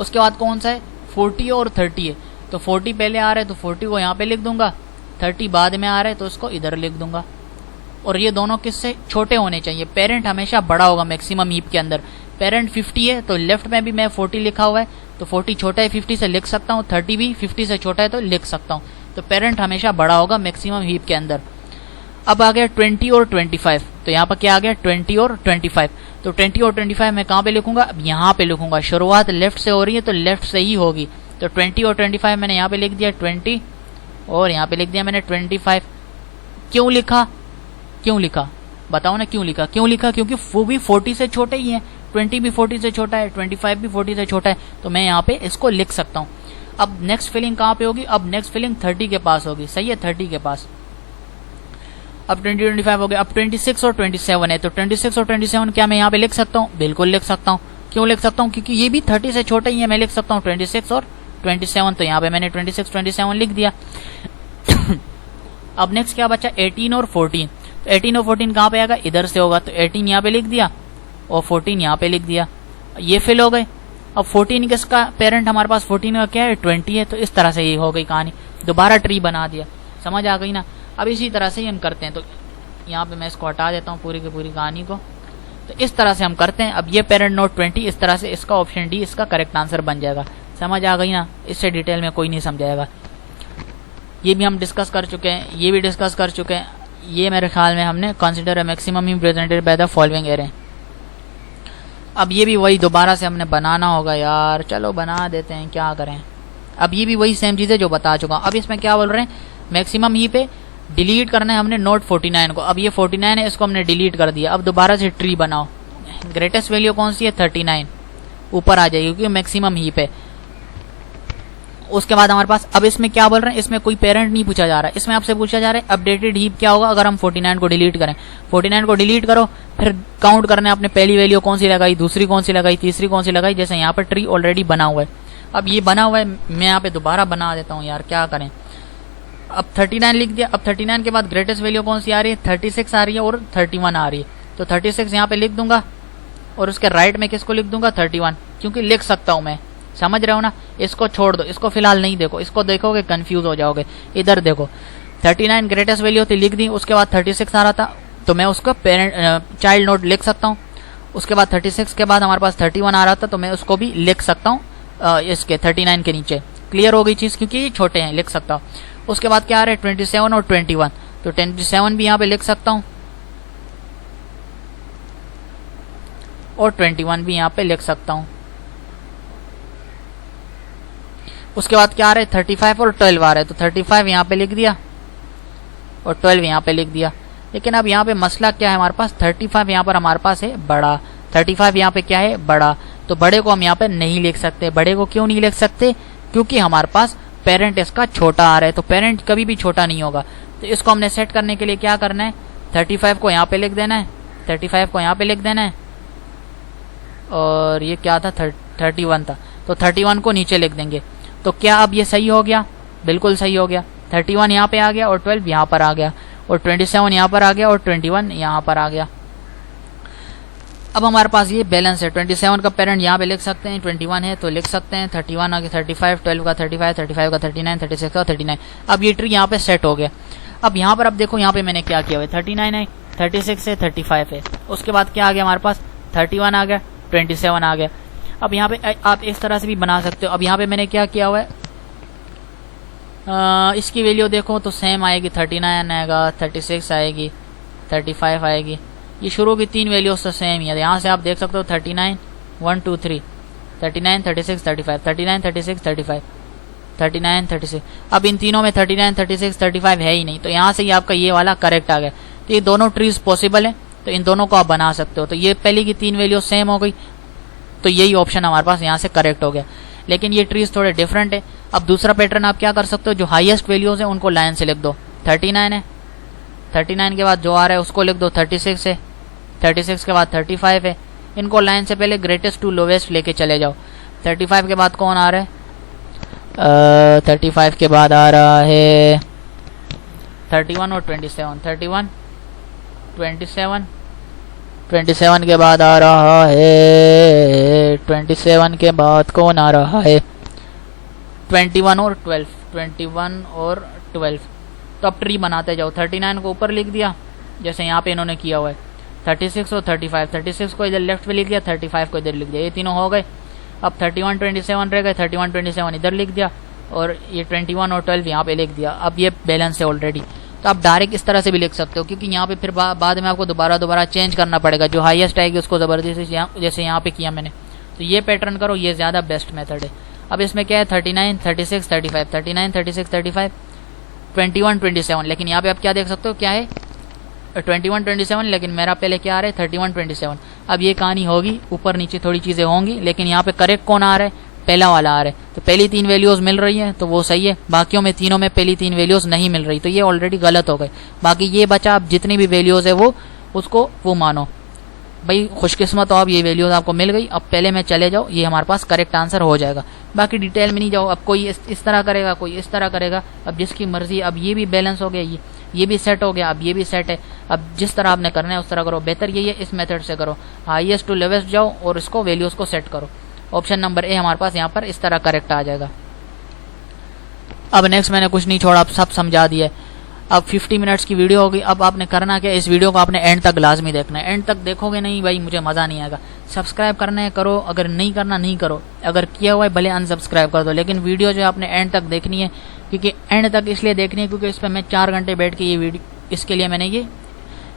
उसके बाद कौन सा है, 40 और 30 है, तो 40 पहले आ रहा है तो 40 को यहाँ पे लिख दूंगा, 30 बाद में आ रहा है तो इसको इधर लिख दूंगा। और ये दोनों किससे छोटे होने चाहिए, पेरेंट हमेशा बड़ा होगा मैक्सिमम हीप के अंदर। पेरेंट 50 है तो लेफ्ट में भी मैं 40 लिखा हुआ है, तो 40 छोटा है 50 से लिख सकता हूँ, 30 भी 50 से छोटा है तो लिख सकता हूँ। तो पेरेंट हमेशा बड़ा होगा मैक्सिमम हीप के अंदर। अब आ गया 20 और 25, तो यहाँ पर क्या आ गया 20 और 25। तो 20 और 25 मैं कहाँ पे लिखूंगा, अब यहाँ पे लिखूंगा। शुरुआत लेफ्ट से हो रही है तो लेफ्ट से ही होगी। तो 20 और 25 मैंने यहाँ पे लिख दिया 20 और यहाँ पे लिख दिया मैंने 25। क्यों लिखा बताओ ना, क्यों लिखा क्योंकि वो भी 40 से छोटे ही है, 20 भी 40 से छोटा है, 25 भी 40 से छोटा है, तो मैं यहाँ पे इसको लिख सकता हूँ। अब नेक्स्ट फिलिंग कहाँ पे होगी, अब नेक्स्ट फिलिंग 30 के पास होगी, सही है, 30 के पास। अब 20 25 हो गया। अब 26 और 27 है, तो 26 और 27 क्या मैं यहाँ पे लिख सकता हूँ, बिल्कुल लिख सकता हूँ। क्यों लिख सकता हूँ, क्योंकि ये भी 30 से छोटा ही है, मैं लिख सकता हूँ 26 और 27। तो यहाँ पे मैंने 26 27 लिख दिया। अब नेक्स्ट क्या बचा, 18 और 14। तो 18 और 14 कहाँ पे आएगा, इधर से होगा, तो 18 यहाँ पे लिख दिया और 14 यहाँ पे लिख दिया, ये फिल हो गए। अब 14 किसका पेरेंट हमारे पास 14 का क्या है 20 है, तो इस तरह से ये हो गई कहानी, दोबारा ट्री बना दिया, समझ आ गई ना। अब इसी तरह से ही हम करते हैं, तो यहाँ पे मैं इसको हटा देता हूँ पूरी की पूरी कहानी को। तो इस तरह से हम करते हैं। अब ये पेरेंट नोड 20, इस तरह से इसका ऑप्शन डी इसका करेक्ट आंसर बन जाएगा, समझ आ गई ना। इससे डिटेल में कोई नहीं समझाएगा। ये भी हम डिस्कस कर चुके हैं, ये भी डिस्कस कर चुके हैं। ये मेरे ख्याल में हमने consider a maximum he presented by the following array. अब ये भी वही दोबारा से हमने बनाना होगा यार, चलो बना देते हैं, क्या करें। अब ये भी वही सेम चीज़ है जो बता चुका हूँ। अब इसमें क्या बोल रहे हैं, मैक्सिमम ही पे डिलीट करना है हमने नोड 49 को। अब ये 49 है, इसको हमने डिलीट कर दिया। अब दोबारा से ट्री बनाओ, ग्रेटेस्ट वैल्यू कौन सी है 39, ऊपर आ जाएगी क्योंकि मैक्सिमम ही पे। उसके बाद हमारे पास अब इसमें क्या बोल रहे हैं, इसमें कोई पेरेंट नहीं पूछा जा रहा है, इसमें आपसे पूछा जा रहा है अपडेटेड हीप क्या होगा अगर हम 49 को डिलीट करें। 49 को डिलीट करो, फिर काउंट करना है आपने पहली वैल्यू कौन सी लगाई, दूसरी कौन सी लगाई, तीसरी कौन सी लगाई। जैसे यहाँ पर ट्री ऑलरेडी बना हुआ है, अब ये बना हुआ है, मैं यहाँ पे दोबारा बना देता हूँ यार, क्या करें। अब 39 लिख दिया। अब 39 के बाद ग्रेटेस्ट वैल्यू कौन सी आ रही है, 36 आ रही है और 31 आ रही है। तो 36 यहाँ पे लिख दूंगा और उसके राइट में किसको लिख दूंगा 31, क्योंकि लिख सकता हूँ मैं, समझ रहे हो ना। इसको छोड़ दो, इसको फिलहाल नहीं देखो, इसको देखोगे कंफ्यूज हो जाओगे। इधर देखो 39 ग्रेटेस्ट वैल्यू थी, लिख दी। उसके बाद 36 आ रहा था तो मैं उसका पेरेंट चाइल्ड नोड लिख सकता हूँ। उसके बाद 36 के बाद हमारे पास 31 आ रहा था तो मैं उसको भी लिख सकता हूँ इसके 39 के नीचे। क्लियर हो गई चीज़, क्योंकि ये छोटे हैं, लिख सकता हूँ। उसके बाद क्या आ रहा है 27 और 21, तो 27 भी यहाँ पे लिख सकता हूँ और 21 भी यहाँ पे लिख सकता हूँ। उसके बाद क्या आ रहा है 35 और 12 आ रहा है, तो 35 यहाँ पे लिख दिया और 12 यहाँ पे लिख दिया। लेकिन अब यहाँ पे मसला क्या है, हमारे पास 35 यहाँ पर हमारे पास है बड़ा, 35 यहाँ पे क्या है बड़ा, तो बड़े को हम यहाँ पे नहीं लिख सकते। बड़े को क्यों नहीं लिख सकते, क्योंकि हमारे पास पेरेंट इसका छोटा आ रहा है, तो पेरेंट कभी भी छोटा नहीं होगा। तो इसको हमने सेट करने के लिए क्या करना है, 35 को यहाँ पे लिख देना है, 35 को यहाँ पे लिख देना है, और ये क्या था 31 था, तो 31 को नीचे लिख देंगे। तो क्या अब ये सही हो गया, बिल्कुल सही हो गया। 31 यहाँ पे आ गया और 12 यहाँ पर आ गया और 27 यहाँ पर आ गया और 21 यहाँ पर आ गया। अब हमारे पास ये बैलेंस है, 27 का पेरेंट यहाँ पे लिख सकते हैं, 21 है तो लिख सकते हैं, 31 आ गया 35, 12 का 35, 35 का 39, 36 का 39। अब ये ट्री यहाँ पे सेट हो गया। अब यहाँ पर अब देखो यहाँ पे मैंने क्या किया हुआ है, 39 है, 36 है, 35 है। उसके बाद क्या आ गया हमारे पास 31 आ गया, 27 आ गया। अब यहाँ पे आप इस तरह से भी बना सकते हो। अब यहाँ पे मैंने क्या किया हुआ है, इसकी वैल्यू देखो तो सेम आएगी, 39 आएगा, 36 आएगी, 35 आएगी। ये शुरू की 3 वैल्यूज तो सेम ही है। यहाँ से आप देख सकते हो 39 1 2 3, 39 36 35, 39 36 35, 39 36। अब इन तीनों में 39 36 35 है ही नहीं, तो यहाँ से ही आपका ये वाला करेक्ट आ गया। तो ये दोनों ट्रीज पॉसिबल है, तो इन दोनों को आप बना सकते हो। तो ये पहले की 3 वैल्यू सेम हो गई, तो यही ऑप्शन हमारे पास यहाँ से करेक्ट हो गया। लेकिन ये ट्रीज थोड़े डिफरेंट है। अब दूसरा पैटर्न आप क्या कर सकते हो, जो हाईएस्ट वैल्यूज है उनको लाइन से लिख दो। 39 है, 39 के बाद जो आ रहा है उसको लिख दो 36 है, 36 के बाद 35 है। इनको लाइन से पहले ग्रेटेस्ट टू लोवेस्ट लेके चले जाओ। 35 के बाद कौन आ रहा है, 35 के बाद आ रहा है 31 और 27, 31 27, 27 के बाद आ रहा है 27 के बाद कौन आ रहा है 21 और 12, 21 और 12। तो अब ट्री बनाते जाओ। 39 को ऊपर लिख दिया जैसे यहाँ पे इन्होंने किया हुआ है, 36 और 35, 36 को इधर लेफ्ट पे लिख दिया, 35 को इधर लिख दिया, ये तीनों हो गए। अब 31 27 रह गए, 31 27 इधर लिख दिया और ये 21 और 12 यहाँ पे लिख दिया। अब ये बैलेंस है ऑलरेडी। तो आप डायरेक्ट इस तरह से भी लिख सकते हो, क्योंकि यहाँ पे फिर बाद में आपको दोबारा चेंज करना पड़ेगा। जो हाईएस्ट आएगी उसको ज़बरदस्ती जैसे यहाँ पे किया मैंने, तो ये पैटर्न करो, ये ज़्यादा बेस्ट मेथड है। अब इसमें क्या है 39 36 35, 39 36 35, 21 27। लेकिन यहाँ पे आप क्या देख सकते हो, क्या है 21 27, लेकिन मेरा पहले क्या आ रहा है 31 27। अब ये कहानी होगी, ऊपर नीचे थोड़ी चीज़ें होंगी, लेकिन यहाँ पे करेक्ट कौन आ रहा है, पहला वाला आ रहा है। तो पहली 3 वैल्यूज मिल रही है तो वो सही है, बाकियों में तीनों में पहली 3 वैल्यूज नहीं मिल रही, तो ये ऑलरेडी गलत हो गए। बाकी ये बचा, अब जितनी भी वैल्यूज है वो उसको वो मानो। भाई खुशकिस्मत हो, अब ये वैल्यूज आपको मिल गई। अब पहले में चले जाओ, ये हमारे पास करेक्ट आंसर हो जाएगा। बाकी डिटेल में नहीं जाओ। अब कोई इस तरह करेगा, कोई इस तरह करेगा, अब जिसकी मर्जी। अब ये भी बैलेंस हो गया, ये भी सेट हो गया, अब ये भी सेट है। अब जिस तरह आपने करना है उस तरह करो। बेहतर यही है इस मेथड से करो, हाईएस्ट टू लोवेस्ट जाओ और इसको वैल्यूज को सेट करो। ऑप्शन नंबर ए हमारे पास यहाँ पर इस तरह करेक्ट आ जाएगा। अब नेक्स्ट मैंने कुछ नहीं छोड़ा, सब समझा दिया है। अब 50 मिनट्स की वीडियो होगी। अब आपने करना क्या, इस वीडियो को आपने एंड तक लाजमी देखना है। एंड तक देखोगे नहीं भाई मुझे मज़ा नहीं आएगा। सब्सक्राइब करना है करो, अगर नहीं करना नहीं करो, अगर किया हुआ है भले अनसब्सक्राइब कर दो, लेकिन वीडियो जो आपने एंड तक देखनी है। क्योंकि एंड तक इसलिए देखनी है क्योंकि इस पर मैं 4 घंटे बैठ के ये वीडियो, इसके लिए मैंने ये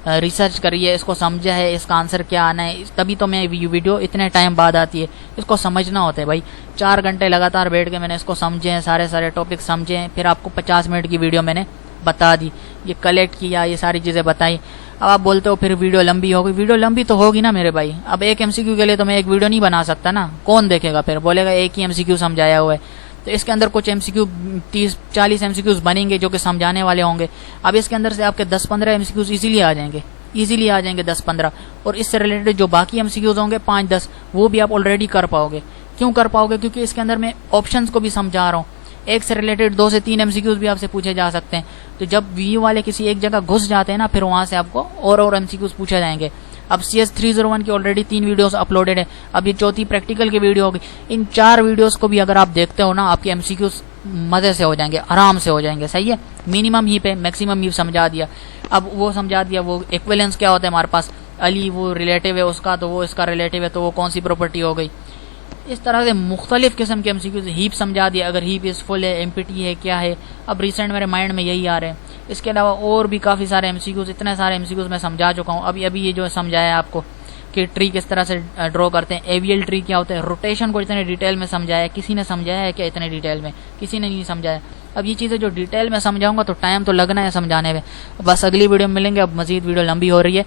रिसर्च करी है, इसको समझा है, इसका आंसर क्या आना है, तभी तो मैं वीडियो इतने टाइम बाद आती है। इसको समझना होता है भाई, 4 घंटे लगातार बैठ के मैंने इसको समझे हैं, सारे टॉपिक समझे हैं, फिर आपको 50 मिनट की वीडियो मैंने बता दी, ये कलेक्ट किया, ये सारी चीज़ें बताई। अब आप बोलते हो फिर वीडियो लंबी होगी, वीडियो लंबी तो होगी ना मेरे भाई। अब एक MCQ के लिए तो मैं एक वीडियो नहीं बना सकता ना, कौन देखेगा, फिर बोलेगा एक ही MCQ समझाया हुआ है। तो इसके अंदर कुछ MCQ 30-40 MCQs बनेंगे जो कि समझाने वाले होंगे। अब इसके अंदर से आपके 10-15 MCQs इजीली आ जाएंगे, 10-15, और इससे रिलेटेड जो बाकी MCQs होंगे 5-10 वो भी आप ऑलरेडी कर पाओगे। क्यों कर पाओगे, क्योंकि इसके अंदर मैं ऑप्शंस को भी समझा रहा हूँ। एक से रिलेटेड 2 से 3 MCQs भी आपसे पूछे जा सकते हैं। तो जब व्यू वाले किसी एक जगह घुस जाते हैं ना, फिर वहां से आपको और MCQs पूछे जाएंगे। अब CS 301 की ऑलरेडी 3 वीडियोस अपलोडेड है, अब ये चौथी प्रैक्टिकल की वीडियो होगी। इन 4 वीडियोस को भी अगर आप देखते हो ना, आपके MCQs मजे से हो जाएंगे, आराम से हो जाएंगे। सही है, मिनिमम ही पे मैक्सिमम ही समझा दिया। अब वो समझा दिया, वो इक्विवेलेंस क्या होता है हमारे पास, अली वो रिलेटिव है उसका, तो वो इसका रिलेटिव है, तो वो कौन सी प्रॉपर्टी हो गई। इस तरह से मुख्तलिफ किस्म के MCQs, हीप समझा दिया, अगर हीप इज फुल है, एम्प्टी है, क्या है। अब रिसेंट मेरे माइंड में यही आ रहे हैं। इसके अलावा और भी काफ़ी सारे MCQs, इतने सारे MCQs मैं समझा चुका हूँ। अभी ये जो समझाया है आपको कि ट्री किस तरह से ड्रॉ करते हैं, एवियल ट्री क्या होता है, रोटेशन को इतने डिटेल में समझाया। किसी ने समझाया है क्या इतने डिटेल में, किसी ने नहीं समझाया। अब ये चीज़ें जो डिटेल में समझाऊंगा तो टाइम तो लगना है समझाने में। बस अगली वीडियो में मिलेंगे। अब मजीद वीडियो लंबी हो रही है।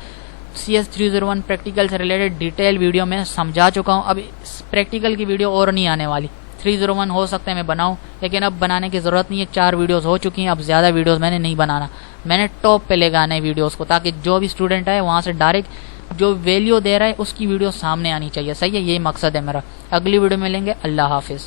CS 301 प्रैक्टिकल से रिलेटेड डिटेल वीडियो में समझा चुका हूँ। अब प्रैक्टिकल की वीडियो और नहीं आने वाली। 301 हो सकता है मैं बनाऊँ, लेकिन अब बनाने की ज़रूरत नहीं है। 4 वीडियोस हो चुकी हैं, अब ज़्यादा वीडियोस मैंने नहीं बनाना। मैंने टॉप पे ले आने वीडियोस को, ताकि जो भी स्टूडेंट आए वहाँ से डायरेक्ट जो वैल्यू दे रहा है उसकी वीडियो सामने आनी चाहिए। सही है, यही मकसद है मेरा। अगली वीडियो में मिलेंगे। अल्लाह हाफिज़।